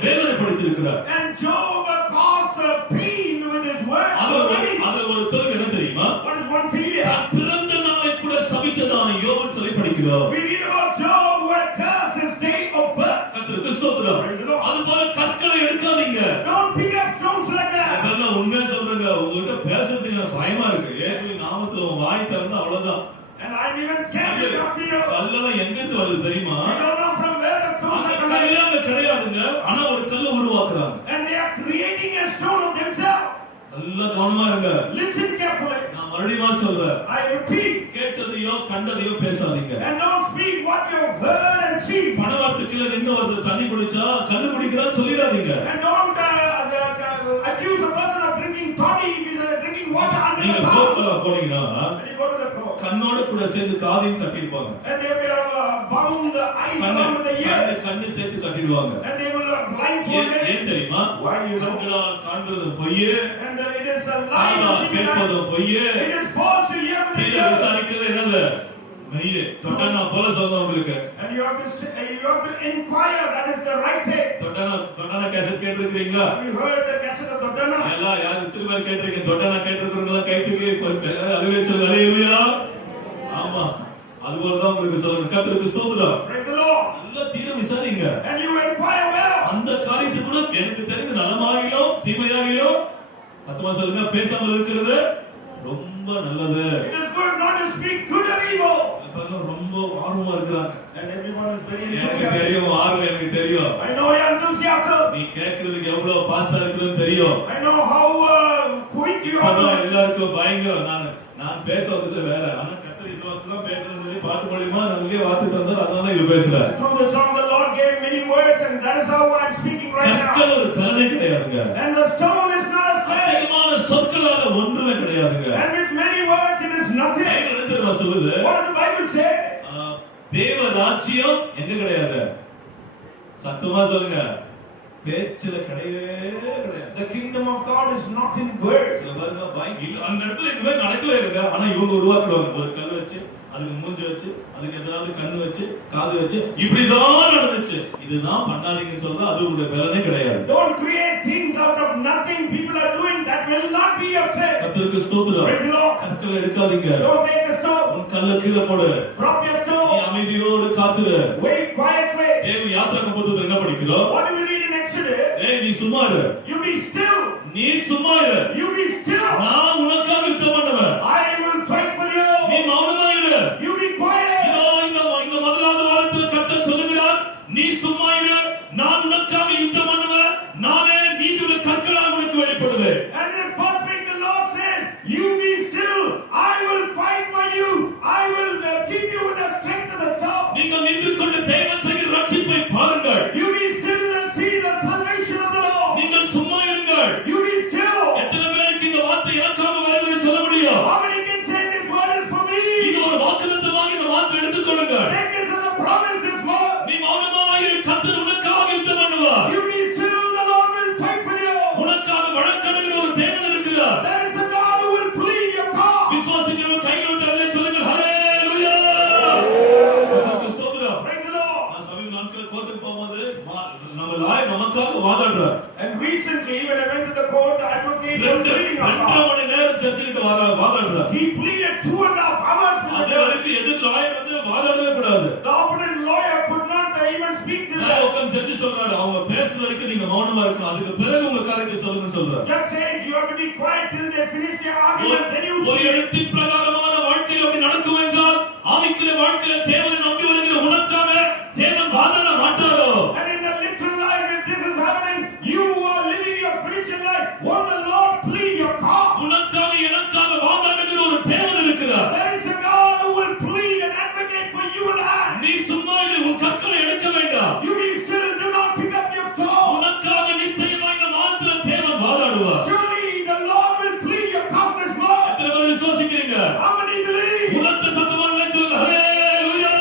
வேதனைப்படுத்தியிருக்கிறார். and Job caused pain with his words. அதுல ஒரு தோல்வி என்ன தெரியுமா? What is one failure? பிறந்த நாளை கூட சபித்ததான யோபு சொல்லி படிக்கிறோம். We read about Job who had cursed his day of birth. கர்த்தருக்கு ஸ்தோத்திரம். அதுபோல கற்களை எடுக்காதீங்க. Don't pick up stones like that. அதெல்லாம் உண்மையா சொல்றேங்க. உங்ககிட்ட பேசுறதுக்கு எனக்கு பயமா இருக்கு. இயேசுவின் நாமத்துல உன் வாய் திறந்தா அவ்வளவுதான். And I'm even scared to talk to you. கல்லெல்லாம் எங்க இருந்து வருது தெரியுமா? I don't know from where the stones are coming. கல்லே கிடையாதுங்க. ஆனா ஒரு கல்லை உருவாக்குறாங்க. And they are creating a stone of themselves. நல்ல கவனமா இருங்க. Listen carefully. நான் மறுபடியும் சொல்றேன். I repeat. கேட்டதையோ கண்டதையோ பேசாதீங்க. And don't speak what you have heard and seen. பணவார்த்தைக்குள்ள நின்னு வந்து தண்ணி குடிச்சா கல்லு குடிக்கிறான்னு சொல்லிடாதீங்க. And don't accuse a person of drinking toddy with drinking water under நீங்க the கோர்ட்ல bath. போனீங்கன்னா When you go to the court. கண்ணோட கூட சேர்ந்து காதையும் கட்டிருப்பாங்க. And they will have bound the eyes along with the ear. கண்ணு சேர்த்து கட்டிடுவாங்க. And they will blindfold them. ஏன் தெரியுமா? Why you know? கண்களால் காண்கிறது பொய்யே. And it is a lie. காதால் கேட்பது பொய்யே. It is false to hear with the தீர ear. விசாரிக்கிறது என்னது? மெய்யே. தொட்டனா போல சொன்னேன் உங்களுக்கு. And you have to inquire, that is the right thing. தொட்டனா கேசட் கேட்டிருக்கீங்களா? Have you heard the cassette of Dodana? எல்லாம் யார் இத்தனை பேர் கேட்டிருக்கீங்க? தொட்டனா கேட்டிருக்கிறவங்க கை தூக்கி அறிவே சொல்லுங்க. அல்லேலூயா. ஆமா. அதுபோலதான் உங்களுக்கு சொல்லணும். கர்த்தருக்கு ஸ்தோத்திரம். Praise the Lord. நல்லா தீர விசாரிங்க. And you inquire well. அந்த காரியத்தை கூட எனக்கு தெரிந்து நலமாகிலோ தீமையாகிலோ சத்தமா சொல்லுங்க, பேசாமல் இருக்கிறது ரொம்ப நல்லது. It is good not to speak good or evil. ரொம்ப ஆர்வமா இருக்கிறாங்க. And everyone is very எனக்கு enthusiastic. தெரியும், ஆர்வம் எனக்கு தெரியும். I know your enthusiasm. நீ கேட்கறதுக்கு எவ்வளவு ஃபாஸ்டா இருக்குன்னு தெரியும். I know how quick you are. அதான் எல்லாருக்கும் பயங்கரம். நான் பேச வந்தது வேற. ஆனா கர்த்தர் இதுவரைக்கும் பேசணும்னு சொல்லி பாட்டு மூலமா நல்ல வார்த்தை தந்தார். அதனால இது பேசுறேன். Through the song the Lord gave many words, and that is how I am speaking right now. கற்கள் ஒரு கருணை கிடையாதுங்க. And the stone is not a slave. அதிகமான சொற்களால ஒன்றுமே கிடையாதுங்க. And with many words it is nothing. Bible என்ன தெரியுமா சொல்லுது? What does the Bible say? தேவ ராஜ்யம் எங்க கிடையாது? சத்தமா சொல்லுங்க. பேச்சுல கிடையவே கிடையாது. The kingdom of God is not in words. சில பேருக்கு பயங்கர அந்த இடத்துல இதுவே நடக்கவே இல்லைங்க. ஆனா இவங்க உருவாக்குவாங்க. ஒரு கல் வச்சு, அதுக்கு மூஞ்சி வச்சு, அதுக்கு ஏதாவது கண்ணு வச்சு, காது வச்சு, இப்படிதான் நடந்துச்சு. இதுதான் பண்ணாதீங்கன்னு சொல்றா. அது உங்களுடைய பலனே கிடையாது. Don't create things out of nothing. People are doing that will not be your faith. கர்த்தருக்கு ஸ்தோத்திரம். Praise the Lord. கற்கள் எடுக்காதீங்க. Don't take a stone. உன் கல்லை கீழே போடு. Drop your நீ stone. அமைதியோடு காத்துரு. Wait quietly. தேவ யாத்திரை புத்தகத்துல என்ன படிக்கிறோம்? What do we read in Exodus? ஏய் நீ சும்மா இரு. You be still. நீ சும்மா இரு. You be still. நான் உனக்காக யுத்தம் பண்ணுவேன். I will fight for you. நீ மௌனமா இரு. You be quiet. இதோ இந்த முதலாவது வாரத்தில் கர்த்தர் சொல்லுகிறார், நீ சும்மா இரு, நான் உனக்காக யுத்தம் பண்ணுவேன், நானே நீதியுள்ள கற்களாக உனக்கு வெளிப்படுவேன். And the first thing the Lord said, you be still. I will fight for you. I will keep you with the strength of the storm. நீங்கள் நின்று கொண்டு தேவன் செய்கிற ரட்சிப்பை பாருங்கள். You be still and see the salvation of the Lord. நீங்கள் சும்மா இருங்கள். You be still. எத்தனை பேருக்கு இந்த வார்த்தை எனக்காக வருதுன்னு சொல்ல முடியும்? How many can say this word is for me? இது ஒரு வாக்குத்தத்தமாக இந்த வார்த்தை எடுத்துக்கொள்ளுங்க. Take this as a promise, this word. நீ மௌனமாக இரு, கர்த்தர் உனக்காக யுத்தம் பண்ணுவார். You be still, the Lord will fight for you. உனக்காக வழக்கடுகிற ஒரு தேவன் இருக்கிறார். There is a God who will plead your cause. விசுவாசிக்கிறவங்க கையில் விட்டு அல்லே சொல்லுங்க. ஹல்லேலூயா. கர்த்தருக்கு ஸ்தோத்திரம். Praise the Lord. நான் சமீப நாட்கள் கோர்ட்டுக்கு போகும்போது நம்ம லாயர் நமக்காக வாதாடுறார். And recently, when I went to the court, the advocate was pleading our 2 cause. மணி நேரம் ஜட்ஜிட்ட வாதாடுறார். He pleaded 2.5 hours with the அதே judge. வரைக்கும் எதிர் லாயர் வாதாடவே கூடாது. The opponent lawyer could not even speak to நான் them. உட்கார்ந்து ஜட்ஜி சொல்றாரு, அவங்க பேசுற வரைக்கும் நீங்க மௌனமா இருக்கணும், அதுக்கு பிறகு உங்க காரியத்தை சொல்லுங்க சொல்றாரு. Judge says you have to be quiet till they finish their argument, then you ஒரு எழுத்தின் பிரகாரமான வாழ்க்கையில் அப்படி நடக்கும் என்றால் ஆவிக்குரிய வாழ்க்கையில தேவனை நம்பி வருகிற உனக்காக தேவன் வாதாட மாட்டாரோ? And in the literal life, if this is happening, you are living your spiritual life. Won't the Lord plead your cause? உனக்காக எனக்காக வாதாடுகிற ஒரு தேவன் இருக்கிறார். There is a God who will plead and advocate for you and I. நீ சும்மா இரு, உன் கற்களை எடுக்க வேண்டாம். You be still, do not pick up your stone. உனக்காக நிச்சயமாக இந்த மாத்திர தேவன் வாதாடுவார். Surely the Lord will plead your causeless blood. எத்தனை பேர் விசுவாசிக்கிறீங்க? How many believe? உரத்த சத்தமாக சொல்லுங்க, ஹல்லேலூயா.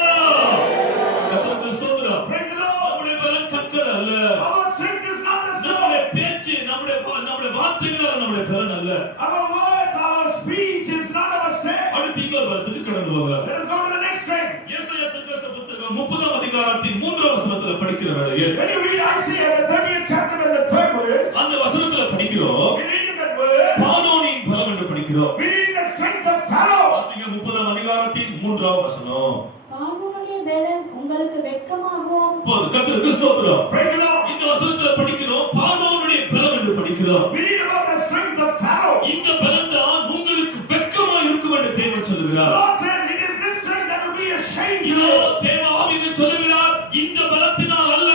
கர்த்தருக்கு ஸ்தோத்திரம். Praise the Lord. நம்முடைய பலம் கற்கள் அல்ல. Our strength is not the நம்முடைய stone. பேச்சு, நம்முடைய வார்த்தைகள் நம்முடைய பலன் அல்ல. Our words, our speech is not our strength. அடுத்து இன்னொரு பலத்துக்கு கடந்து போகிறார். Let us go to the next strength. ஏசாயா தீர்க்கதரிசி புத்தகம் 30ஆம் அதிகாரத்தின் 3ஆம் வசனத்துல படிக்கிற வேளையில் When you read Isaiah, the 30th chapter and the 3rd verse, அந்த வசனத்துல படிக்கிறோம், we read in that verse, பானோனின் பலம் என்று படிக்கிறோம். we read the strength of Pharaoh. வாசிங்க 30ஆம் அதிகாரத்தின் 3ஆம் வசனம். பார்வோனுடைய பெலன் உங்களுக்கு வெட்கமாகும். போது கர்த்தருக்கு ஸ்தோத்திரம். Praise the Lord. இந்த வசனத்துல படிக்கிறோம், பார்வோனுடைய பலம் என்று படிக்கிறோம். We read about the strength of Pharaoh. இந்த பலம் தான் உங்களுக்கு வெட்கமா இருக்கும் என்று தேவன் The சொல்லுகிறார். Lord says it is this strength that will be a shame to இதோ you. தேவ ஆவியானவர் சொல்லுகிறார், இந்த பலத்தினால் அல்ல,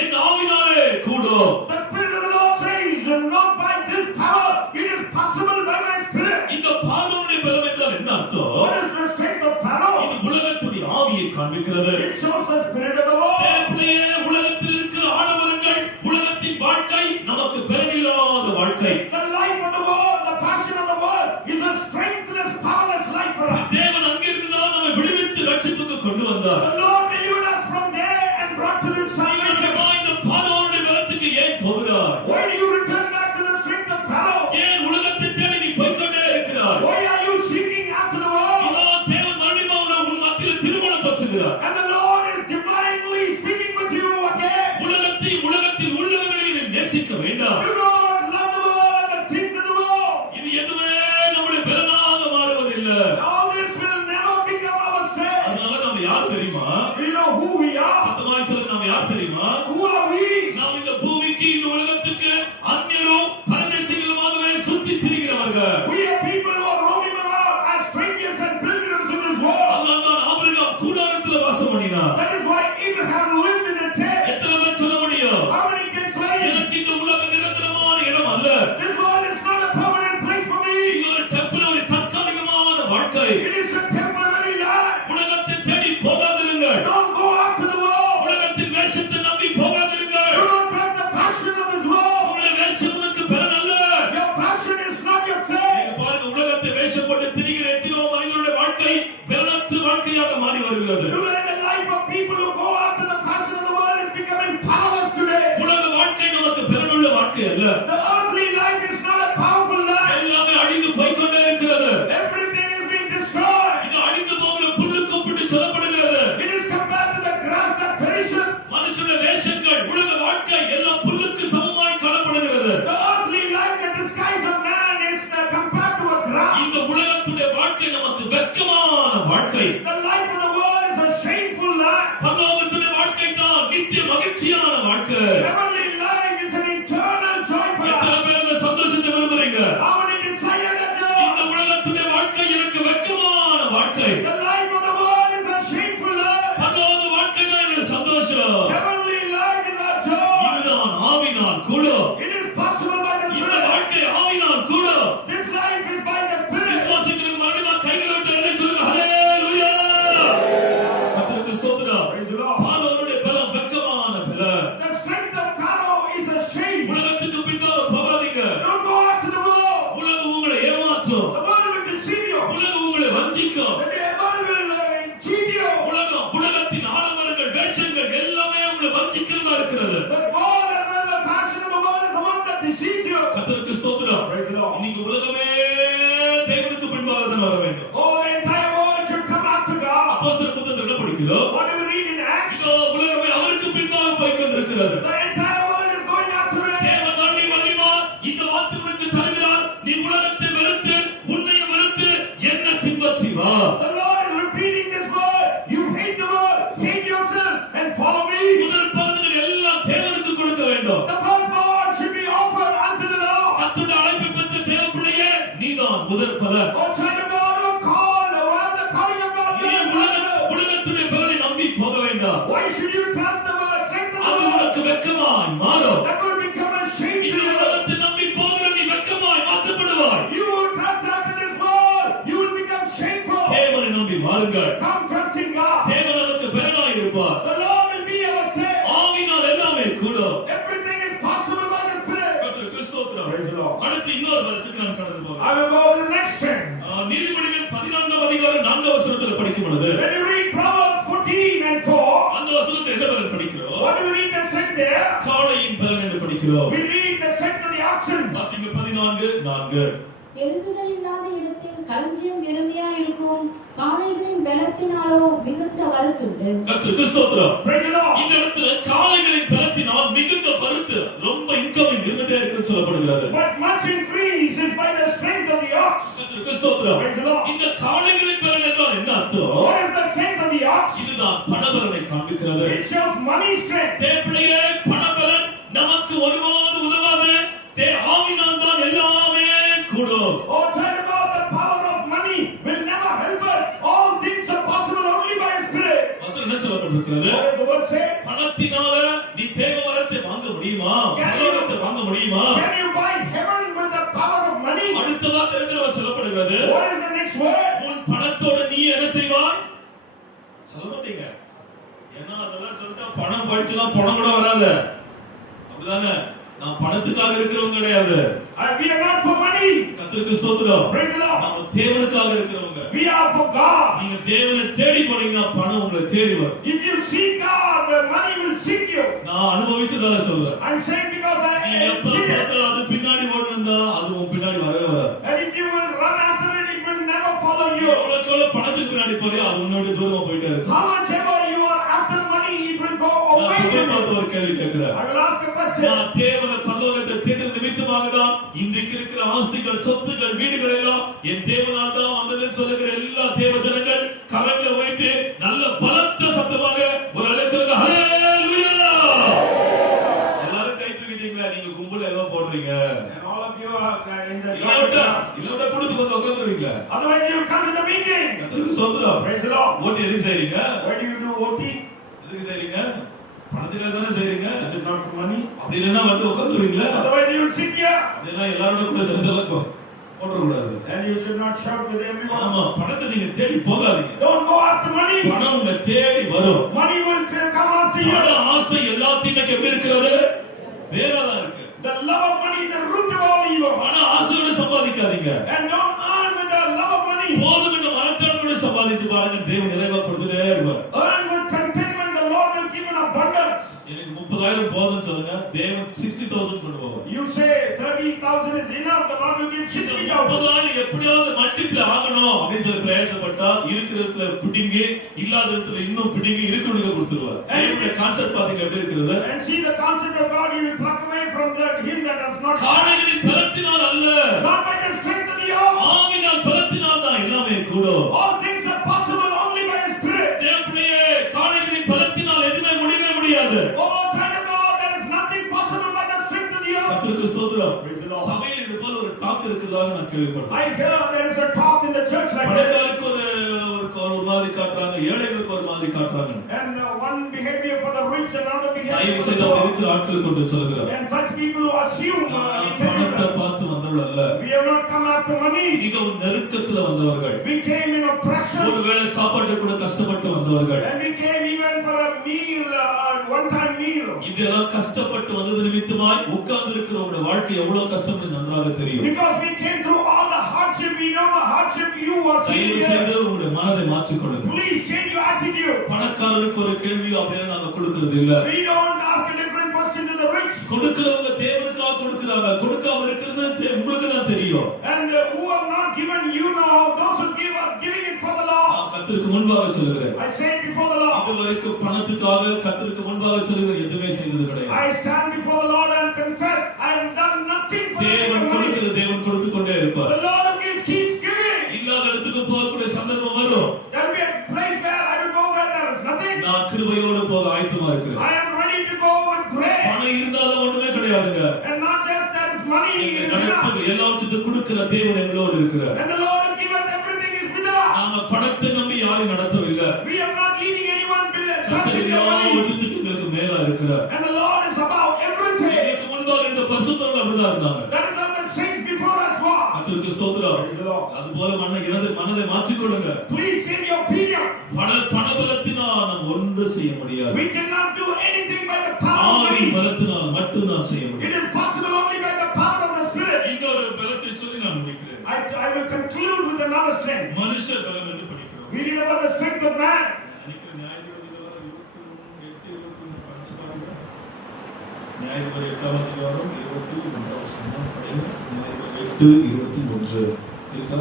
என் ஆவினாலே கூடும். The Spirit of the Lord says, not by this power, it is possible by my Spirit. இந்த பார்வோனுடைய பலம் என்றால் என்ன அர்த்தம்? What is the strength of Pharaoh? இது உலகத்துடைய ஆவியை காண்பிக்கிறது. It shows the Spirit of the Lord. தேவனுடைய உலகத்தில் இருக்கிற ஆடம்பரங்கள், உலகத்தின் வாழ்க்கை நமக்கு பெருமில்லாத வாழ்க்கை. The life of the world, the fashion of the world is a strengthless, powerless life for us. தேவன் அங்கிருந்து தான் நம்மை விடுவித்து ரட்சிப்புக்கு கொண்டு வந்தார். The Lord delivered us from there and brought to this salvation. இவர்களா இந்த பார்வோனுடைய பலத்துக்கு ஏன் போகிறாய்? Why do you return back to the strength of Pharaoh? ஏன் உலகத்தை தேடி நீ போய்க்கொண்டே இருக்கிறாய்? Why are you seeking after the world? இதோ தேவன் மறுபடியும் உன் மத்தியில் திருமணம் பற்றுகிறார். And the Lord is divinely speaking with you again. உலகத்தில் உள்ளவர்களை நீ நேசிக்க வேண்டாம். Do not love the world and the things of the world. இது எதுவுமே நம்முடைய பலனாக மாறுவதில்லை. All this will never become our strength. அதனால நாம யார் தெரியுமா? Do you know who we are? சத்தமாய் சொல்லுங்க, நாம யார் தெரியுமா? Who are we? நாம் இந்த பூமிக்கு, இந்த உலகத்துக்கு அந்நியரும் பரதேசிகளுமாகவே சுத்தி திரிகிறவர்கள். We are people who are roaming around as strangers and pilgrims in this world. அதனால்தான் ஆபிரகாம் கூடாரத்தில் வாசம் பண்ணினார். That is why Abraham lived in a tent. எத்தனை பேர் சொல்ல முடியும்? How many can claim? எனக்கு இந்த உலகம் நிரந்தரமான இடம் அல்ல. This world is not a permanent place for me. இது ஒரு டெம்பரரி, தற்காலிகமான வாழ்க்கை. It is a temporary life. உலகத்தை தேடி போகாதிருங்கள். Don't go after the world. உலகத்தின் வேஷத்தை நம்பி போகாதிருங்கள். Do not grab the passion of this world. உங்களுடைய வேஷம் உனக்கு பலன் அல்ல. Your passion is not your நீங்க faith. பாருங்க, உலகத்தை வேஷம் போட்டு திரிகிற எத்தனையோ மனிதனுடைய வாழ்க்கை பலனற்ற வாழ்க்கையாக மாறி வருகிறது. Look at the life of people who go after the passion of the world is becoming powerless today. உலக வாழ்க்கை நமக்கு பலனுள்ள வாழ்க்கை அல்ல. The earthly life is not a powerful life. எல்லாமே அழிந்து போய்க்கொண்டே இருக்கிறது. Everything is being destroyed. இது அழிந்து போகிற புல்லுக்கு ஒப்பிட்டு சொல்லப்படுகிறது. It is compared to the grass that perishes. மனுஷனுடைய வேஷங்கள், உலக வாழ்க்கை எல்லாம் புல்லுக்கு சமமாய் காணப்படுகிறது. The earthly life, the disguise of man is compared to a grass. இந்த உலகத்துடைய வாழ்க்கை நமக்கு வெட்கமான வாழ்க்கை. The life of the world is a shameful life. பரலோகத்துடைய வாழ்க்கை தான் நித்திய மகிழ்ச்சியான வாழ்க்கை. Heavenly life is an eternal joy for எத்தனை us. பேர் அந்த சந்தோஷத்தை விரும்புறீங்க? How many desire that இந்த joy? உலகத்துடைய வாழ்க்கை எனக்கு வெட்கமான வாழ்க்கை. The life of the world is a shameful life. பரலோக வாழ்க்கை தான் எனக்கு சந்தோஷம். Heavenly life is our joy. இதுதான் ஆவினால் கூடும். It is possible by the இந்த Spirit. வாழ்க்கை ஆவினால் கூடும். This life is by the Spirit. விசுவாசிக்கிறவங்க மறுபடியும் கைகளை விட்டு எல்லாம் சொல்லுங்க, ஹல்லேலூயா. கர்த்தருக்கு ஸ்தோத்திரம். Praise the Lord. பார்வோனுடைய பலம் வெட்கமான பலம். The strength of Pharaoh is a shame. உலகத்துக்கு பின்னால் போகாதீங்க. Don't go after the world. உலகம் உங்களை ஏமாற்றும். The world will deceive you. உலகம் உங்களை வஞ்சிக்கும். The world will cheat you. உலகத்தின் ஆடம்பரங்கள், வேஷங்கள் எல்லாமே உங்களை வஞ்சிக்கிறதா இருக்கிறது. The world and well, the passion of the world is the one that deceives you. கர்த்தருக்கு ஸ்தோத்திரம். Praise the Lord. நீங்க உலகமே தேவனுக்கு பின்பாக தான் வர வேண்டும். Oh, the entire world should come after God. அப்போஸ்தலர் புத்தகத்தில் என்ன படிக்கிறோம்? What do we read in Acts? இதோ உலகமே அவருக்கு பின்பாக போய்க் கொண்டிருக்கிறது. The entire world is going after it. தேவன் மறுபடியும் இந்த வார்த்தை உனக்கு தருகிறார். நீ உலகத்தை வெறுத்து, உன்னையும் வெறுத்து என்ன பின்பற்றி வா. The Lord is repeating this word. You hate the world, hate yourself, and follow me. முதல் பலன்கள் எல்லாம் தேவனுக்கு கொடுக்க வேண்டும். The firstborn should be offered unto the Lord. கர்த்தருடைய அழைப்பை பெற்ற தேவப்பிள்ளையே, நீதான் முதல் பலன். Oh, child of God, oh, call, oh, have the calling of God. நீ உலகத்துடைய பலனை நம்பி போக வேண்டாம். Why should you trust the word? Take the அது word. உனக்கு வெட்கமாய் மாறும். That will become a shame to இந்த you. உலகத்தை நம்பி போகிற நீ வெட்கமாய் மாற்றப்படுவாய். You will trust after this word. You will become shameful. வாருங்கள். Come trust in God. தேவன் நமக்கு பெறனாய் இருப்பார். The Lord will be our strength. ஆவியினால் எல்லாமே கூடும். Everything is possible by the Spirit. கர்த்தருக்கு ஸ்தோத்திரம். Praise the Lord. அடுத்து இன்னொரு வசனத்துக்கு நான் கடந்து போகிறேன். I will go to the next thing. நீதிமொழிகள் 14ஆம் அதிகாரம் 4ஆம் வசனத்தில் படிக்கும் பொழுது When you read Proverbs 14 and 4, அந்த வசனத்தை என்ன பலன் படிக்கிறோம்? what do you read the strength there? காளையின் பலன் என்று படிக்கிறோம். We read the strength of the oxen. வாசிங்க 14:4. எருதுகள் இல்லாத இடத்தில் களஞ்சியம் வெறுமையா இருக்கும், காளைகளின் பலத்தினாலோ மிகுந்த வருத்துண்டு. கர்த்தருக்கு ஸ்தோத்திரம். Praise the Lord. இந்த இடத்துல காளைகளின் பலத்தினால் மிகுந்த வருத்து, ரொம்ப இன்கமிங் இருந்துட்டே இருக்குன்னு சொல்லப்படுகிறது. But much increase is by the strength of the ox. கர்த்தருக்கு ஸ்தோத்திரம். Praise the Lord. இந்த காளைகளின் பலன் என்றால் என்ன அர்த்தம்? What is the strength of the ox? இதுதான் பணபலனை காண்பிக்கிறது. It shows money strength. தேவனுடைய பணபலன் நமக்கு ஒருபோது உதவாது. ஆவினால் தான் எல்லாமே கூடும். Oh, tell about the power of money will never help us. All things are possible only by Spirit. வசனம் என்ன சொல்லப்பட்டிருக்கிறது? What does the word say? பணத்தினால நீ தேவவரத்தை வாங்க முடியுமா? பரலோகத்தை வாங்க முடியுமா? Can you buy heaven with the power of money? அடுத்த வார்த்தை என்ன சொல்லப்படுகிறது? What is the next word? உன் பணத்தோட நீ என்ன செய்வாய்? சொல்ல மாட்டீங்க. ஏன்னா அதெல்லாம் சொல்லிட்டா பணம் படிச்சுனா பணம் கூட வராது. அப்படிதானே? நாம் பணத்துக்காக இருக்கிறவங்க கிடையாது. We are not for money. கர்த்தருக்கு ஸ்தோத்திரம். Praise the Lord. நாம் தேவனுக்காக இருக்கிறவங்க. We are for God. நீங்க தேவனை தேடி போனீங்கன்னா பணம் உங்களை தேடி வரும். If you seek God, the money will seek you. நான் அனுபவித்ததால சொல்றேன். I'm saying because நீ I எப்ப see it. பார்த்தாலும் அது பின்னாடி ஓடுனதா அது உன் பின்னாடி வரவே வராது. And if you will run after it, it will never follow you. எவ்வளவுக்கு எவ்வளவு பணத்துக்கு பின்னாடி போறியோ அது உன்னை விட்டு தூரமா போயிட்டே இருக்கு. How much ever you are after money, it will go நான் away சும்மா from பார்த்து you. ஒரு கேள்வி கேட்கிறேன். I will ask a question. நான் தேவனை பரலோகத்தை தேடுற நிமித்தமாக தான் இன்றைக்கு இருக்கிற ஆஸ்திகள், சொத்துக்கள், வீடுகள் எல்லாம் என் தேவனால் தான் வந்ததுன்னு சொல்லுகிற எல்லா தேவ ஜனங்கள் கரங்களை வைத்து நல்ல பலத்த சத்தமாக ஒரு அழைச்சலுக்கு ஹல்லேலூயா. எல்லாரும் கை தூக்கிட்டீங்களா? நீங்க கும்பல ஏதோ போடுறீங்க. And all of you are in the இல்ல கொடுத்து வந்து உட்கார்ந்துருவீங்களா? otherwise you will come to the meeting. கர்த்தருக்கு ஸ்தோத்திரம். Praise the Lord. ஓட்டி எதுக்கு செய்றீங்க? Why do you do OT? எதுக்கு செய்றீங்க? பணத்துக்காக தானே செய்றீங்க. Is it not for money? அப்படி இல்லைன்னா வந்து உட்கார்ந்துருவீங்களா? Otherwise you will sit here. அதெல்லாம் எல்லாரோட கூட சேர்ந்தெல்லாம் போடக்கூடாது. And you should not shout with everyone. ஆமா, பணத்தை நீங்க தேடி போகாதீங்க. Don't go after money. பணம் உங்களை தேடி வரும். Money will come after you. பண ஆசை எல்லாத்தையும் எப்படி இருக்கிறது? வேறாதான் இருக்கு. The love of money is the root of all evil. பண ஆசையோட சம்பாதிக்காதீங்க. And don't earn with the love of money. போதும் என்ற மனத்தோடு சம்பாதிச்சு பாருங்க, தேவன் நிறைவா கொடுத்துட்டே இருப்பார். Earn with contentment, the Lord will give an abundance. எனக்கு 30,000 போதும்னு சொல்லுங்க, தேவன் 60,000 கொண்டு போவார். You say 30,000 is enough, the Lord will give 60,000. 30,000 எப்படியாவது மல்டிப்ளை ஆகணும் அப்படின்னு சொல்லி பிரயாசப்பட்டா இருக்கிற இடத்துல பிடிங்கி, இல்லாத இடத்துல இன்னும் பிடிங்கி இருக்கிறவங்க கொடுத்துருவார். தேவனுடைய கான்செப்ட் பாருங்க எப்படி இருக்கிறது. And see the concept of God, He will pluck away from him that does not. காளைகளின் பலத்தினால் அல்ல, Not by the strength of the ox. ஆவியினால் பலத்தினால் தான் எல்லாமே கூடும். All things are possible only by His Spirit. தேவனுடைய காளைகளின் பலத்தினால் எதுவுமே முடியவே முடியாது. Oh, thank God, there is nothing possible by the strength of the ox. கர்த்தருக்கு ஸ்தோத்திரம். Praise the Lord. சபையில் இது போல ஒரு டாக் இருக்கிறதாக நான் கேள்விப்பட்டேன். I hear there is a talk in the church like that. பணக்காரருக்கு ஒரு மாதிரி காட்டுறாங்க, ஏழைகளுக்கு ஒரு மாதிரி காட்டுறாங்க. And one behavior for the rich, another behavior தயவு for செய்து the அப்படி poor. இருக்கிற ஆட்களை கொண்டு சொல்லுகிறேன். And such people who assume பணத்தை பார்த்து வந்தவர்கள் அல்ல, we have not come after money. மிகவும் நெருக்கத்துல வந்தவர்கள், We came in oppression. ஒருவேளை சாப்பாட்டு கூட கஷ்டப்பட்டு வந்தவர்கள், And we came even for a meal, one-time meal. இப்படியெல்லாம் கஷ்டப்பட்டு வந்தது நிமித்தமாய் உட்கார்ந்து இருக்கிறவங்க வாழ்க்கை எவ்வளவு கஷ்டம் நன்றாக தெரியும். Because we came through all the hardship, we know the hardship you are seeing தயவு here. செய்து உங்களுடைய மனதை மாற்றிக்கொள்ளுங்க. Please change your attitude. பணக்காரருக்கு ஒரு கேள்வி அப்படின்னு நாங்க கொடுக்கிறது இல்ல. We don't ask a different question to the rich. கொடுக்கிறவங்க தேவனுக்காக கொடுக்கிறாங்க, கொடுக்காம இருக்கிறது உங்களுக்கு தான் தெரியும். And who have not given, you know, those who give are giving it for the Lord. கர்த்தருக்கு முன்பாக சொல்லுகிறேன், I say it before the Lord. இதுவரைக்கும் பணத்துக்காக கர்த்தருக்கு முன்பாக சொல்லுகிறேன், எதுவுமே செய்தது கிடையாது. I stand before the Lord and confess I have done nothing for the sake தேவன் of money. கொடுக்கிற தேவன் கொடுத்து கொண்டே இருப்பார். The Lord who gives keeps giving. இல்லாத இடத்துக்கு போகக்கூடிய சந்தர்ப்பம் வரும். There will be a place where I will go where there is nothing. நான் கிருபையோடு போக ஆயத்தமா இருக்கிறேன். I am ready to go with grace. பணம் இருந்தாலும் ஒண்ணுமே கிடையாதுங்க. And not just there is money, நீங்க it is enough. நடத்துக்கு எல்லாவற்றுக்கும் கொடுக்கிற தேவன் எங்களோடு இருக்கிறார். And the Lord has given everything is with us. நாம பணத்தை நம்பி யாரையும் நடத்தவில்லை. We are not leading anyone to கர்த்தர் trust in the money. எல்லாவற்றுக்கும் எங்களுக்கு மேலா இருக்கிறார். And the Lord is above everything. இதுக்கு முன்பாக இந்த பரிசுத்தவர்கள் அப்படிதான் இருந்தாங்க. That is how the saints before us were. கர்த்தருக்கு ஸ்தோத்திரம். Praise the Lord. அதுபோல மனதை மாற்றிக்கொள்ளுங்க. Please save your peace. We read about the strength of man. நினைக்கிறேன் நியாயாதிபதிகள் 28, 21 படிச்சு பாருங்க. நியாயாதிபதி 8ஆம் அதிகாரம் 21ஆம் வசனம் படிங்க. நியாயாதிபதி 8:21 இருக்கா?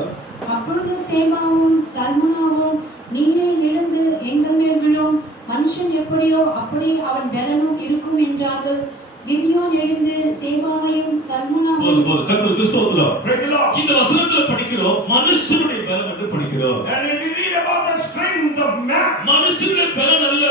அப்பொழுது சேபாவும் சல்முனாவும் நீரே எழுந்து எங்கள் மேல் விழும், மனுஷன் எப்படியோ அப்படி அவன் பலனும் இருக்கும் என்றார்கள். கிதியோன் எழுந்து சேபாவையும் சல்முனாவையும் கர்த்தருக்கு ஸ்தோத்திரம். Praise the Lord. இந்த வசனத்துல படிக்கிறோம் மனுஷனுடைய பலம் என்று படிக்கிறோம். And if we read about the strength of man, மனுஷனுடைய பலம் அல்ல,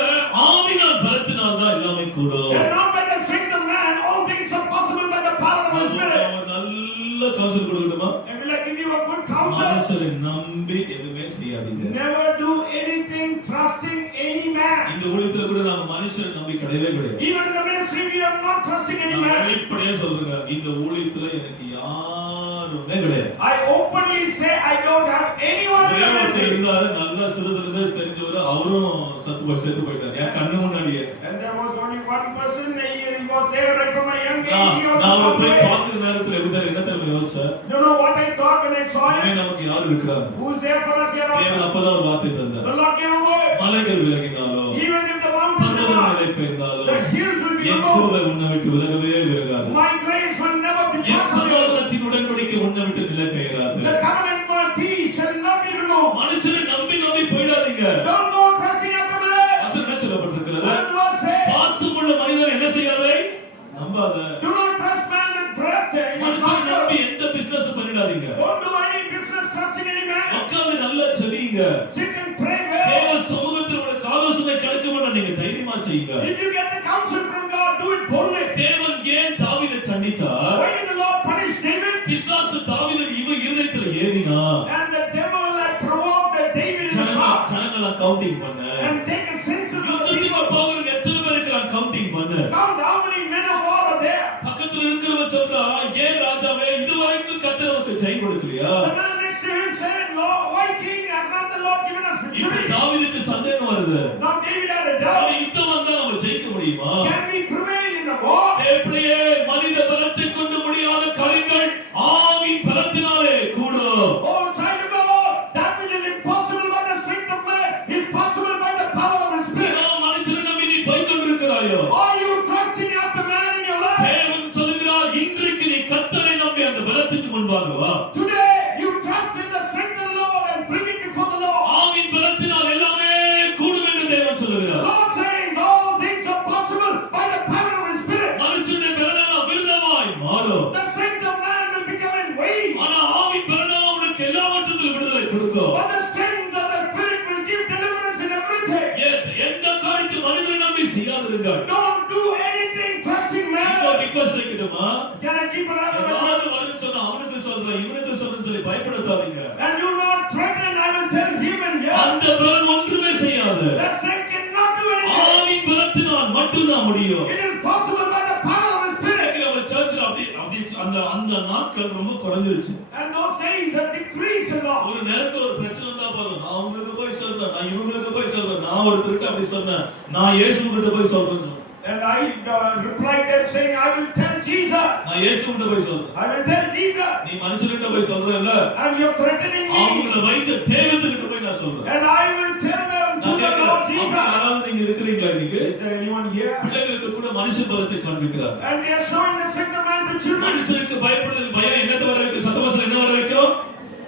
ஆவியின் பலத்தினால் தான் எல்லாமே கூடும். and not by the strength of man, all things are possible by the power of the Spirit. ஒரு நல்ல கவுன்சில் கொடுக்கணுமா? And will I give you a good counsel? மனுஷரை நம்பி எதுவுமே செய்யாதீங்க. Never do anything trusting any man. இந்த ஊழியத்துல கூட நாம மனுஷரை நம்பி கிடையவே கிடையாது. Even in the ministry, we are not trusting any நான் man. வெளிப்படையா சொல்றேங்க, இந்த ஊழியத்துல எனக்கு யாருமே கிடையாது. I openly say I don't have anyone in the தேவத்தை ministry. இருந்தாரு, நல்லா சிறுதிலிருந்து தெரிஞ்சவரு, அவரும் செத்து போயிட்டாரு என் கண்ணு முன்னாடியே. And there was only one person, he was there right from a young age. He நான் also அவர் போய் was there. பார்க்கிற நேரத்துல என்ன தெரியுமா யோசிச்சேன்? You know what I thought when I saw him? நமக்கு யாரு இருக்கிறாங்க? Who's there for us here? தேவன் அப்பதான் ஒரு வார்த்தை தந்தார். The Lord gave a word. மலைகள் விலகினாலும், Even if the mountains Parvatham are, நிலை பெயர்ந்தாலும், the hills will be N removed. கிருபை உன்னை விட்டு விலகவே விலகாது. My grace will never be N possible. சமாதானத்தின் உடன்படிக்கை உன்னை விட்டு நிலை பெயராது. The covenant my peace shall not be removed. மனுஷரை நம்பி போயிடாதீங்க. Don't go trusting after man. வசனம் என்ன சொல்லப்பட்டிருக்கிறது? What the Lord says? பாசமுள்ள மனிதன் என்ன செய்யாதே? நம்பாத. Do not trust man with breath. மனுஷரை நம்பி எந்த பிசினஸ் பண்ணிடாதீங்க. Don't do any business trusting any man. உட்கார்ந்து நல்லா ஜெபிங்க. Sit and pray well. தேவ சமூகத்தில் உங்களுக்கு ஆலோசனை கிடைக்கும்னா நீங்க தைரியமா செய்யுங்க. If you get the counsel from God, do it boldly. தேவன் ஏன் தாவீதை தண்டித்தார்? Why did the Lord punish David? பிசாசு தாவீதின் இருதயத்துல ஏறினா, And the devil had provoked David in his heart. ஜனங்கள கவுண்டிங் பண்ண. And take a census of the யுத்தத்துக்கு people. போகிறது எத்தனை பேர் இருக்கிறாங்க கவுண்டிங் பண்ண. Count how many men of war are there. பக்கத்துல இருக்கிறவன் சொல்றா, ஏன் ராஜாவே இதுவரைக்கும் கர்த்தர் நமக்கு ஜெயம் கொடுக்கலையா? The man next to him said, Lord, why king has not the Lord given us இப்ப victory? தாவீதுக்கு சந்தேகம் வருது. Now David had a ஒரு doubt. யுத்தம் வந்தா நம்ம ஜெயிக்க முடியுமா? Can we prevail in the war? எப்படியே மனித பலத்தை கொண்டு முடியாத காரியங்கள் ஆவியின் பலத்தினாலே கூடும். Oh, child of God, that which is impossible by the strength of man is possible by the power of His Spirit. ஏதோ மனுஷனை நம்பி நீ போய் கொண்டிருக்கிறாயோ? Are you trusting after man in your life? தேவன் சொல்லுகிறார், இன்றைக்கு நீ கர்த்தரை நம்பி அந்த பலத்துக்கு முன்பாக வா. Today, you trust in the strength of the Lord and bring it before the Lord. ஆவியின் பலத்தினால் எல்லாமே கூடும் என்று தேவன் சொல்லுகிறார். Lord says all things are possible by the power of His Spirit. மனுஷனுடைய பலனெல்லாம் விருதமாய் மாறும். The strength of man will become in vain. ஆனா ஆவியின் பலனெல்லாம் உனக்கு எல்லாவற்றிலும் விடுதலை கொடுக்கும். But the strength of the Spirit will give deliverance in everything. எந்த காரியத்தை மனிதனை நம்பி செய்யாதிருங்கள். Don't do anything trusting man. Request வைக்கட்டுமா? Can I keep another one? ஏதாவது வரும்னு சொன்னா அவனுக்கு சொல்றேன், இவனுக்கு சொல்றேன்னு சொல்லி பயப்படாதீங்க. And do not threaten, I will tell him and yes. அந்த பலன் ஒன்றுமே செய்யாது. That strength cannot do anything. ஆவியின் பலத்தினால் மட்டும்தான் முடியும். It is possible by the power of His Spirit. நம்ம சர்ச்சில் அப்படி அந்த நாட்கள் ரொம்ப குறைஞ்சிருச்சு. And those days have decreased a lot. ஒரு நேரத்துல ஒரு பிரச்சனை வந்தா போதும், நான் உங்களுக்கு போய் சொல்றேன், நான் இவங்களுக்கு போய் சொல்றேன், நான் ஒருத்தருக்கு அப்படி சொன்னேன், நான் இயேசுகிட்ட போய் சொல்றேன். And I replied them saying, I will tell Jesus. நான் இயேசுகிட்ட போய் சொல்றேன். I will tell Jesus. நீ மனுஷன்கிட்ட போய் சொல்றேல்ல, And you're threatening me. அவங்கள வைத்த தெய்வத்துக்கிட்ட போய் நான் சொல்றேன். And I will tell them to நான் the கேட்கிறேன், Lord அப்படி Jesus. யாராவது நீங்க இருக்கிறீங்களா இன்னைக்கு? Is there anyone here? பிள்ளைகளுக்கு கூட மனுஷ பலத்தை காண்பிக்கிறார். And they are showing the strength of man to children. மனுஷனுக்கு பயப்படுதல் பயம் என்னத்தை வர வைக்கும்? சந்தோஷம் என்ன வர வைக்கும்?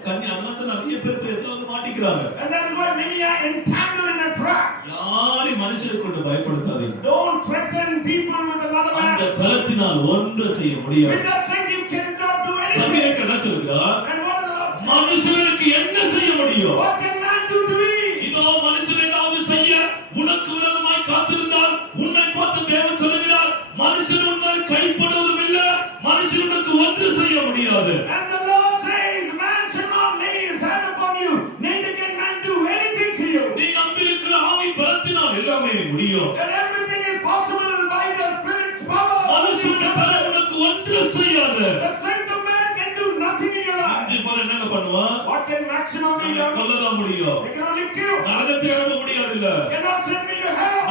கண்ணி அண்ணாத்த நிறைய பேர் எதாவது மாட்டிக்கிறாங்க. And that is why many are entangled in a trap. யாரையும் மனுஷனை கொண்டு பயப்படுத்தாதீங்க. Don't threaten people with another அந்த man. பலத்தினால் ஒன்று செய்ய முடியாது. With that strength you cannot do anything. சங்கீதம் என்ன சொல்கிறார்? And what is the Lord? மனுஷனுக்கு என்ன செய்ய முடியும்? What can man do to me? இதோ மனுஷன் ஏதாவது செய்ய உனக்கு விரோதமாய் காத்திருந்தால் உன்னை பார்த்து தேவன் சொல்லுகிறார், மனுஷன் உன்னை கைப்படுவதும் இல்ல, மனுஷனுக்கு ஒன்று செய்ய முடியாது. And the Lord says, man shall not lay his hand upon you, neither can man do anything to you. நீ நம்பியிருக்கிற ஆவியின் பலத்தினால் எல்லாமே முடியும். And everything is possible by the Spirit's power. மனுஷனுடைய பலம் உனக்கு ஒன்று செய்யாது. The strength of man can do nothing in your life. அஞ்சு பேர் என்னங்க பண்ணுவான்? What can maximum be நம்மை done? கொல்லதான் முடியும். They can only kill. நரகத்தை அனுப்ப முடியாது இல்ல. Cannot send me to hell.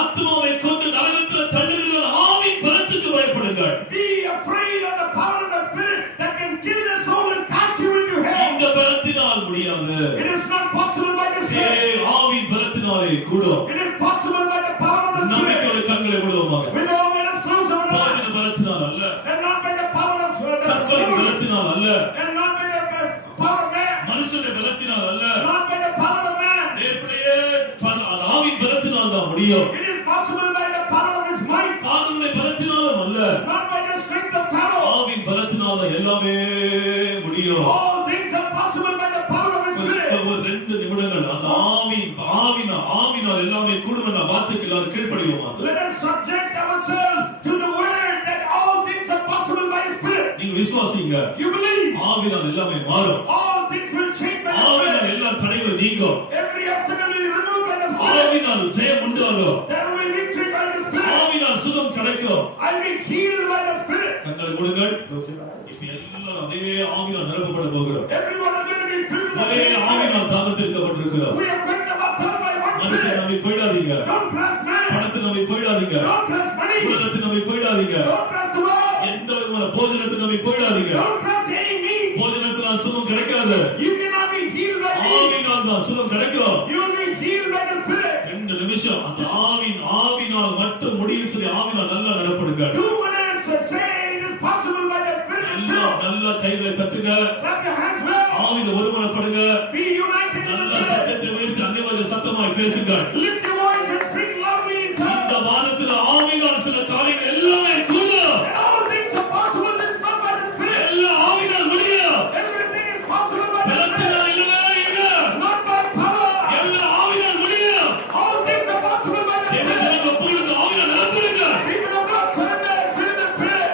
ஆத்மாவை கொண்டு நரகத்தில் தள்ளுகிற ஆவியின் பலத்துக்கு பயப்படுங்கள். Be afraid of the power of the Spirit that can kill the soul and cast you into hell. இந்த பலத்தினால் முடியாது. It is not possible by the Spirit. பார்வை கூடும். It is possible by the power of the Spirit. நம்பிக்கையோட கண்களை விடுவோமாக. We know let us close our eyes. போஜன பலத்தினால் அல்ல, And not by the power of the கற்பனை Spirit. பலத்தினால் அல்ல, And not by the power of man. மனுஷனுடைய பலத்தினால் அல்ல, Not by the power of man. எப்படியே ஆவியின் பலத்தினால் தான் முடியும். It is possible by the power of his mind. காதுடைய பலத்தினாலும் அல்ல, Not by the strength of Pharaoh. ஆவியின் பலத்தினால் தான் எல்லாமே முடியும். All things are possible by the power of his Spirit. ஒரு 2 நிமிடங்கள் அந்த ஆவினால் எல்லாமே கூடும் என்ற வார்த்தைக்கு எல்லாரும் கீழ்ப்படிவோமா? Let us subject ourselves to the word that all things are possible by his Spirit. நீங்க விசுவாசிங்க. You believe. ஆவினால் எல்லாமே மாறும். All things will change by the ஆவினால் Spirit. எல்லா தடைகளும் நீங்கும். Every obstacle will be removed by the Spirit. ஆவினால் ஜெயம் உண்டாகும். There will be victory by the Spirit. ஆவினால் சுகம் கிடைக்கும். I will be healed by the Spirit. கண்களை மூடுங்கள். இப்ப எல்லாரும் அதே ஆவினால் நிரப்பப்பட போகிறோம். Everyone is going to be filled with the ஒரே Spirit. ஆவினால் தாகத்திற்கப்பட்டிருக்கிறோம். We are going to be filled by one மனுஷன் Spirit. நம்பி போயிடாதீங்க. Don't trust man. பணத்தை நம்பி போயிடாதீங்க. Don't trust money. உலகத்தை நம்பி போயிடாதீங்க. Don't trust the world. எந்த விதமான போஜனத்தை நம்பி போயிடாதீங்க. Don't trust any means. போஜனத்தினால் சுகம் கிடைக்காது. You cannot be healed by me. ஆவினால் தான் சுகம் கிடைக்கும். You will be healed by the Spirit. 2 நிமிஷம் அந்த ஆவினால் மட்டும் முடியும் சொல்லி ஆவினால் நல்லா நிரப்படுங்க. 2 minutes say it is possible by the Spirit. நல்லா கைகளை தட்டுங்க. Clap your hands well. ஆவியில ஒருமனப்படுங்க. Be united in நல்ல the Spirit. சத்தத்தை உயர்த்தி அன்னைவர சத்தமாய் பேசுங்க. Lift your voice and speak loudly in இந்த tongues. வாரத்துல ஆவினால் சில காரியங்கள் எல்லாமே கூடும். And all things are possible in not by the Spirit. எல்லா ஆவினால் முடியும். Everything is possible by the Spirit. பலத்தினால் இல்லவே இல்லை. Not by power. எல்லா ஆவினால் முடியும். All things are possible by the Spirit. தேவனுக்கு பொழுது ஆவினால் நிரப்புங்க. People of God, surrender to the Spirit.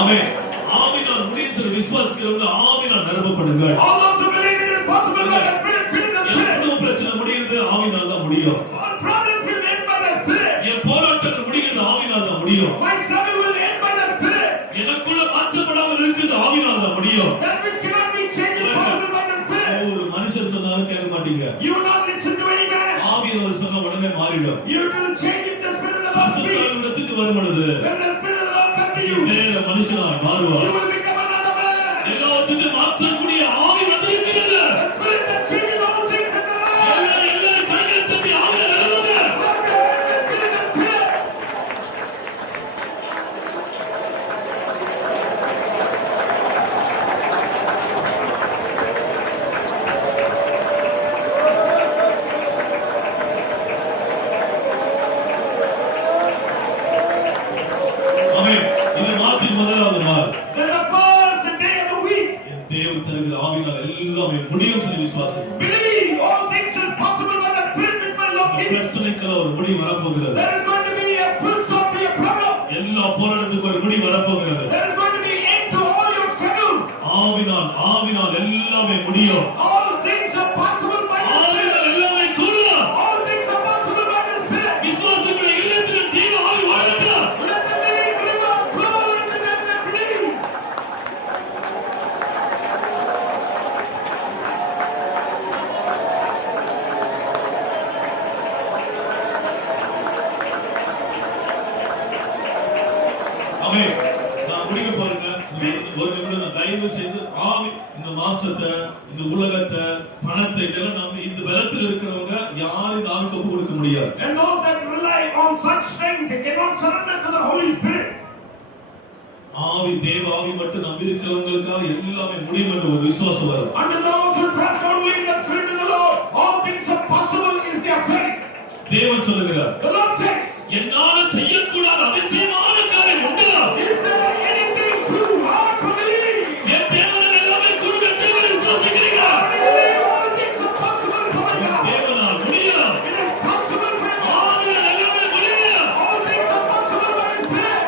ஆமென். ஆவினால் முடியும் சொல்லி விசுவாசிக்கிறவங்க ஆவினால் நிரப்பப்படுங்க. All those who believe it is possible by the Spirit, fill the Spirit. எவ்வளவு பிரச்சனை முடியுது ஆவினால் தான் முடியும். All problems will end by the Spirit. என் போராட்டங்கள் முடியுது ஆவினால் தான் முடியும். My struggle will end by the Spirit. எனக்குள்ள மாற்றப்படாமல் இருக்குது ஆவினால் தான் முடியும். That which cannot be changed is possible by the Spirit. ஒரு மனுஷர் சொன்னாலும் கேட்க மாட்டீங்க. You will not listen to any man. ஆவியானவர் சொன்ன உடனே மாறிடும். You will change if the Spirit of the Lord speaks. பரிசுத்தவான்களிடத்துக்கு வரும் பொழுது When the Spirit of the Lord comes to you, வேற மனுஷனாய் you மாறுவார். will become another man. எல்லாவற்றையும் மாற்றக்கூடிய ஆவி வந்திருக்கிறது. The Spirit that changes all things in the life. எல்லாரும் கையை தட்டி ஆவியை நிரப்புங்க. Clap your hands and fill the Spirit. ஆமென். இது மாத்தின் முதலாவது நாள். This is the first day of the week. என் தேவன் தருகிற ஆவியினால் எல்லாமே முடியும் சொல்லி விசுவாசிங்க. Believe all things is possible by the Spirit which will not be. பிரச்சனைக்கெல்லாம் ஒரு முடிவு வரப்போகிறது. There is going to be a full stop to your problem. எல்லா போராட்டத்துக்கும் ஒரு முடிவு வரப்போகிறது. There is going to be end to all your struggle. ஆவினால் எல்லாமே முடியும். All things are possible by the Spirit. ஆவினால் எல்லாமே கூடும். All things are possible by the Spirit. விசுவாசிகளுடைய இல்லத்தில் ஜீவ ஆவி வாழட்டும். Let the living river flow into them that believe. ஆமென். நான் முடிக்க பாருங்க. ஒரு நிமிடம் தயவு செய்து ஆவி இந்த மாம்சத்தை, இந்த உலகத்தை, பணத்தை இதெல்லாம் நம்ம இந்த பலத்தில் இருக்கிறவங்க யாரும் இந்த ஆவிக்கு ஒப்பு கொடுக்க முடியாது. And those that rely on such strength, they cannot surrender to the Holy Spirit. ஆவி தேவ ஆவி மட்டும் நம்பி இருக்கிறவங்களுக்காக எல்லாமே முடியும் என்ற ஒரு விசுவாசம் வரும். Unto those who trust only in the Spirit of the Lord, all things are possible is their faith. தேவன் சொல்லுகிறார், The Lord says, என்னால செய்யக்கூடாத அதிசயமான காரியம் உண்டு. is there anything too hard for me? என் தேவனால் எல்லாமே கூடும் என்று விசுவாசிக்கிறீர்களா? I believe all things are possible for my God. தேவனால் முடியும். It is possible for God. ஆவியால் எல்லாமே முடியும். All things are possible by His Spirit.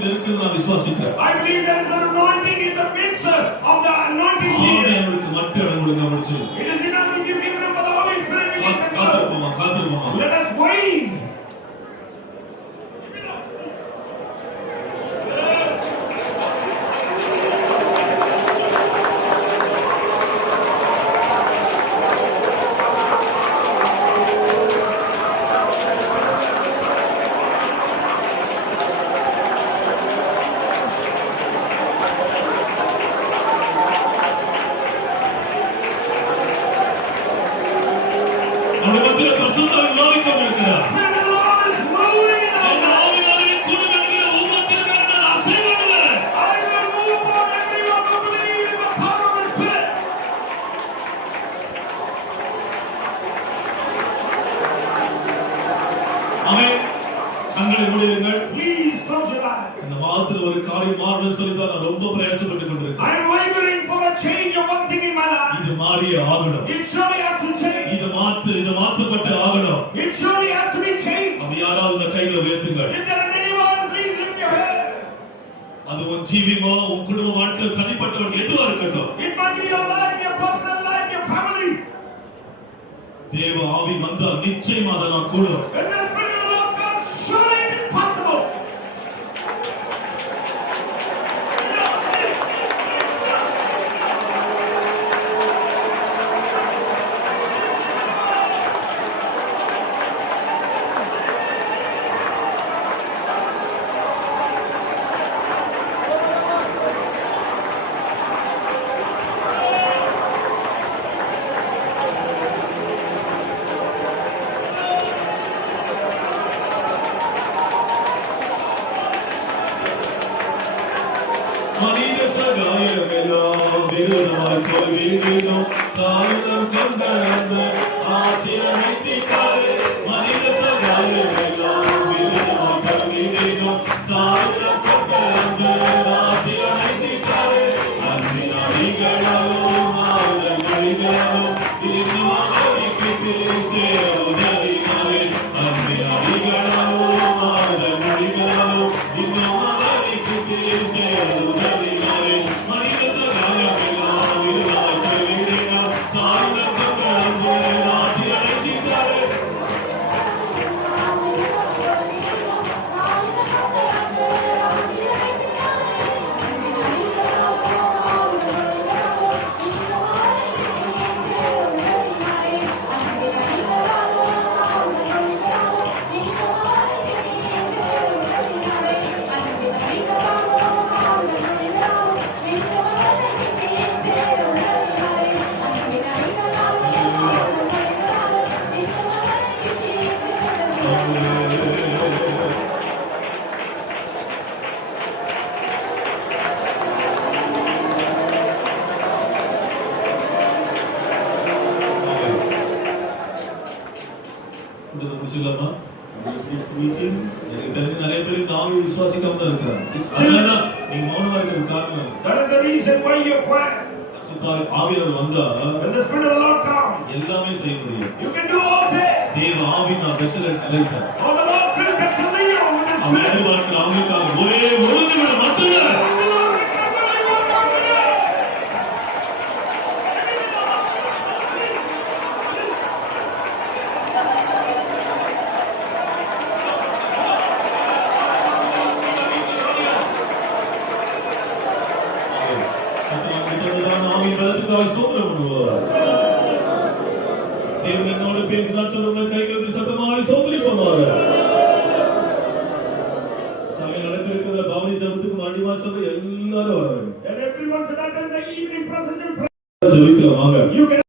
மத்தியில் இருக்கிறது நான் விசுவாசிக்கிறேன். I believe there is an anointing in the midst of the anointing here. ஆவியானவருக்கு மட்டும் இடம் கொடுங்க முடிச்சு. It is enough if you give him for the Holy Spirit. காத்திருப்போமா. Let us wait. நம்முடைய மத்தியில பரிசுத்த விவாதிக்க இருக்கிறார். Spirit of the Lord is moving in our அந்த ஆவியானவரை குழுமெடுக்கிற ஒவ்வொருத்தரும் மேல் நான் அசைவாடுவேன். I will move upon everyone who believes in the power of the Spirit. ஆமென். கண்களை மூடுங்கள். Please close your eyes. இந்த மாதத்தில் ஒரு காரியம் மாறணும்னு சொல்லிதான் நான் ரொம்ப பிரயாசப்பட்டு கொண்டிருக்கேன். I am laboring for a change of one thing in my life. இது மாறியே ஆகணும். It surely has to change. இது மாற்றப்பட்டு ஆகணும். It surely has to be changed. அப்ப யாராவது இந்த கைகளை உயர்த்துங்கள். If there is anyone, please lift your head. அது உன் ஜீவியமோ உன் குடும்ப வாழ்க்கை தனிப்பட்டவன் எதுவா இருக்கட்டும். It might be your life, your personal life, your family. தேவ ஆவி வந்தால் நிச்சயமா அதை நான் கூடும். When the Spirit of the Lord comes, surely it is possible. மனித சகாயமெல்லாம் விரோதமாய் போய்விடும். தாயுதம் கொண்ட அன்பர் ஆட்சி அமைத்திட்டாரே. மனித சகாயமெல்லாம் விரோதமாய் போய்விடும். தாயுதம் கொண்ட அன்பர் ஆட்சி அமைத்திட்டாரே. அன்பின் அடிகளாலும் மாறுதல் வழிகளாலும் திருமணத்திற்கு சேர உதவினாரே. அன்பின் அடிகளாலும் மாறுதல் வழிகளாலும் திருமணத்திற்கு சேர உதவினாரே. மனித சகாயமெல்லாம் விரோதமாய் போய்விடும். தாயுதம் கொண்ட அன்பர் ஆட்சி அமைத்திட்டாரே. முடிச்சுக்கலாமா? This meeting, எனக்கு தெரிஞ்ச நிறைய பேர் இந்த ஆவியை விசுவாசிக்காம தான் இருக்கிறாங்க. அதனாலதான் நீங்க மௌனமா இருக்கிறது காரணம். that is the reason why you are quiet. ஆவியானவர் வந்தா When the Spirit of the Lord comes, எல்லாமே செய்ய முடியும். you can do all things. தேவ ஆவி நான் பெசல நிலைத்தார். Oh, the Lord will bless you with His அவன் Spirit. எதிர்பார்க்கிற அவங்களுக்காக ஒரே ஒரு நிமிடம் மட்டுமே. The Lord will come to you with confidence. ஆவியின் பலத்துக்காக ஸ்தோத்திரம் பண்ணுவார். தேவன் என்னோடு பேசினார் சொல்லுங்க கைகளுக்கு சத்தமாய் ஸ்தோத்திரிப்போமாக. சபை நடக்க இருக்கிற பவனி ஜபத்துக்கு மாண்டிமா சபை எல்லாரும் வர வேண்டும். And everyone should attend the evening procession. ஜெபிக்கலாம் வாங்க. You can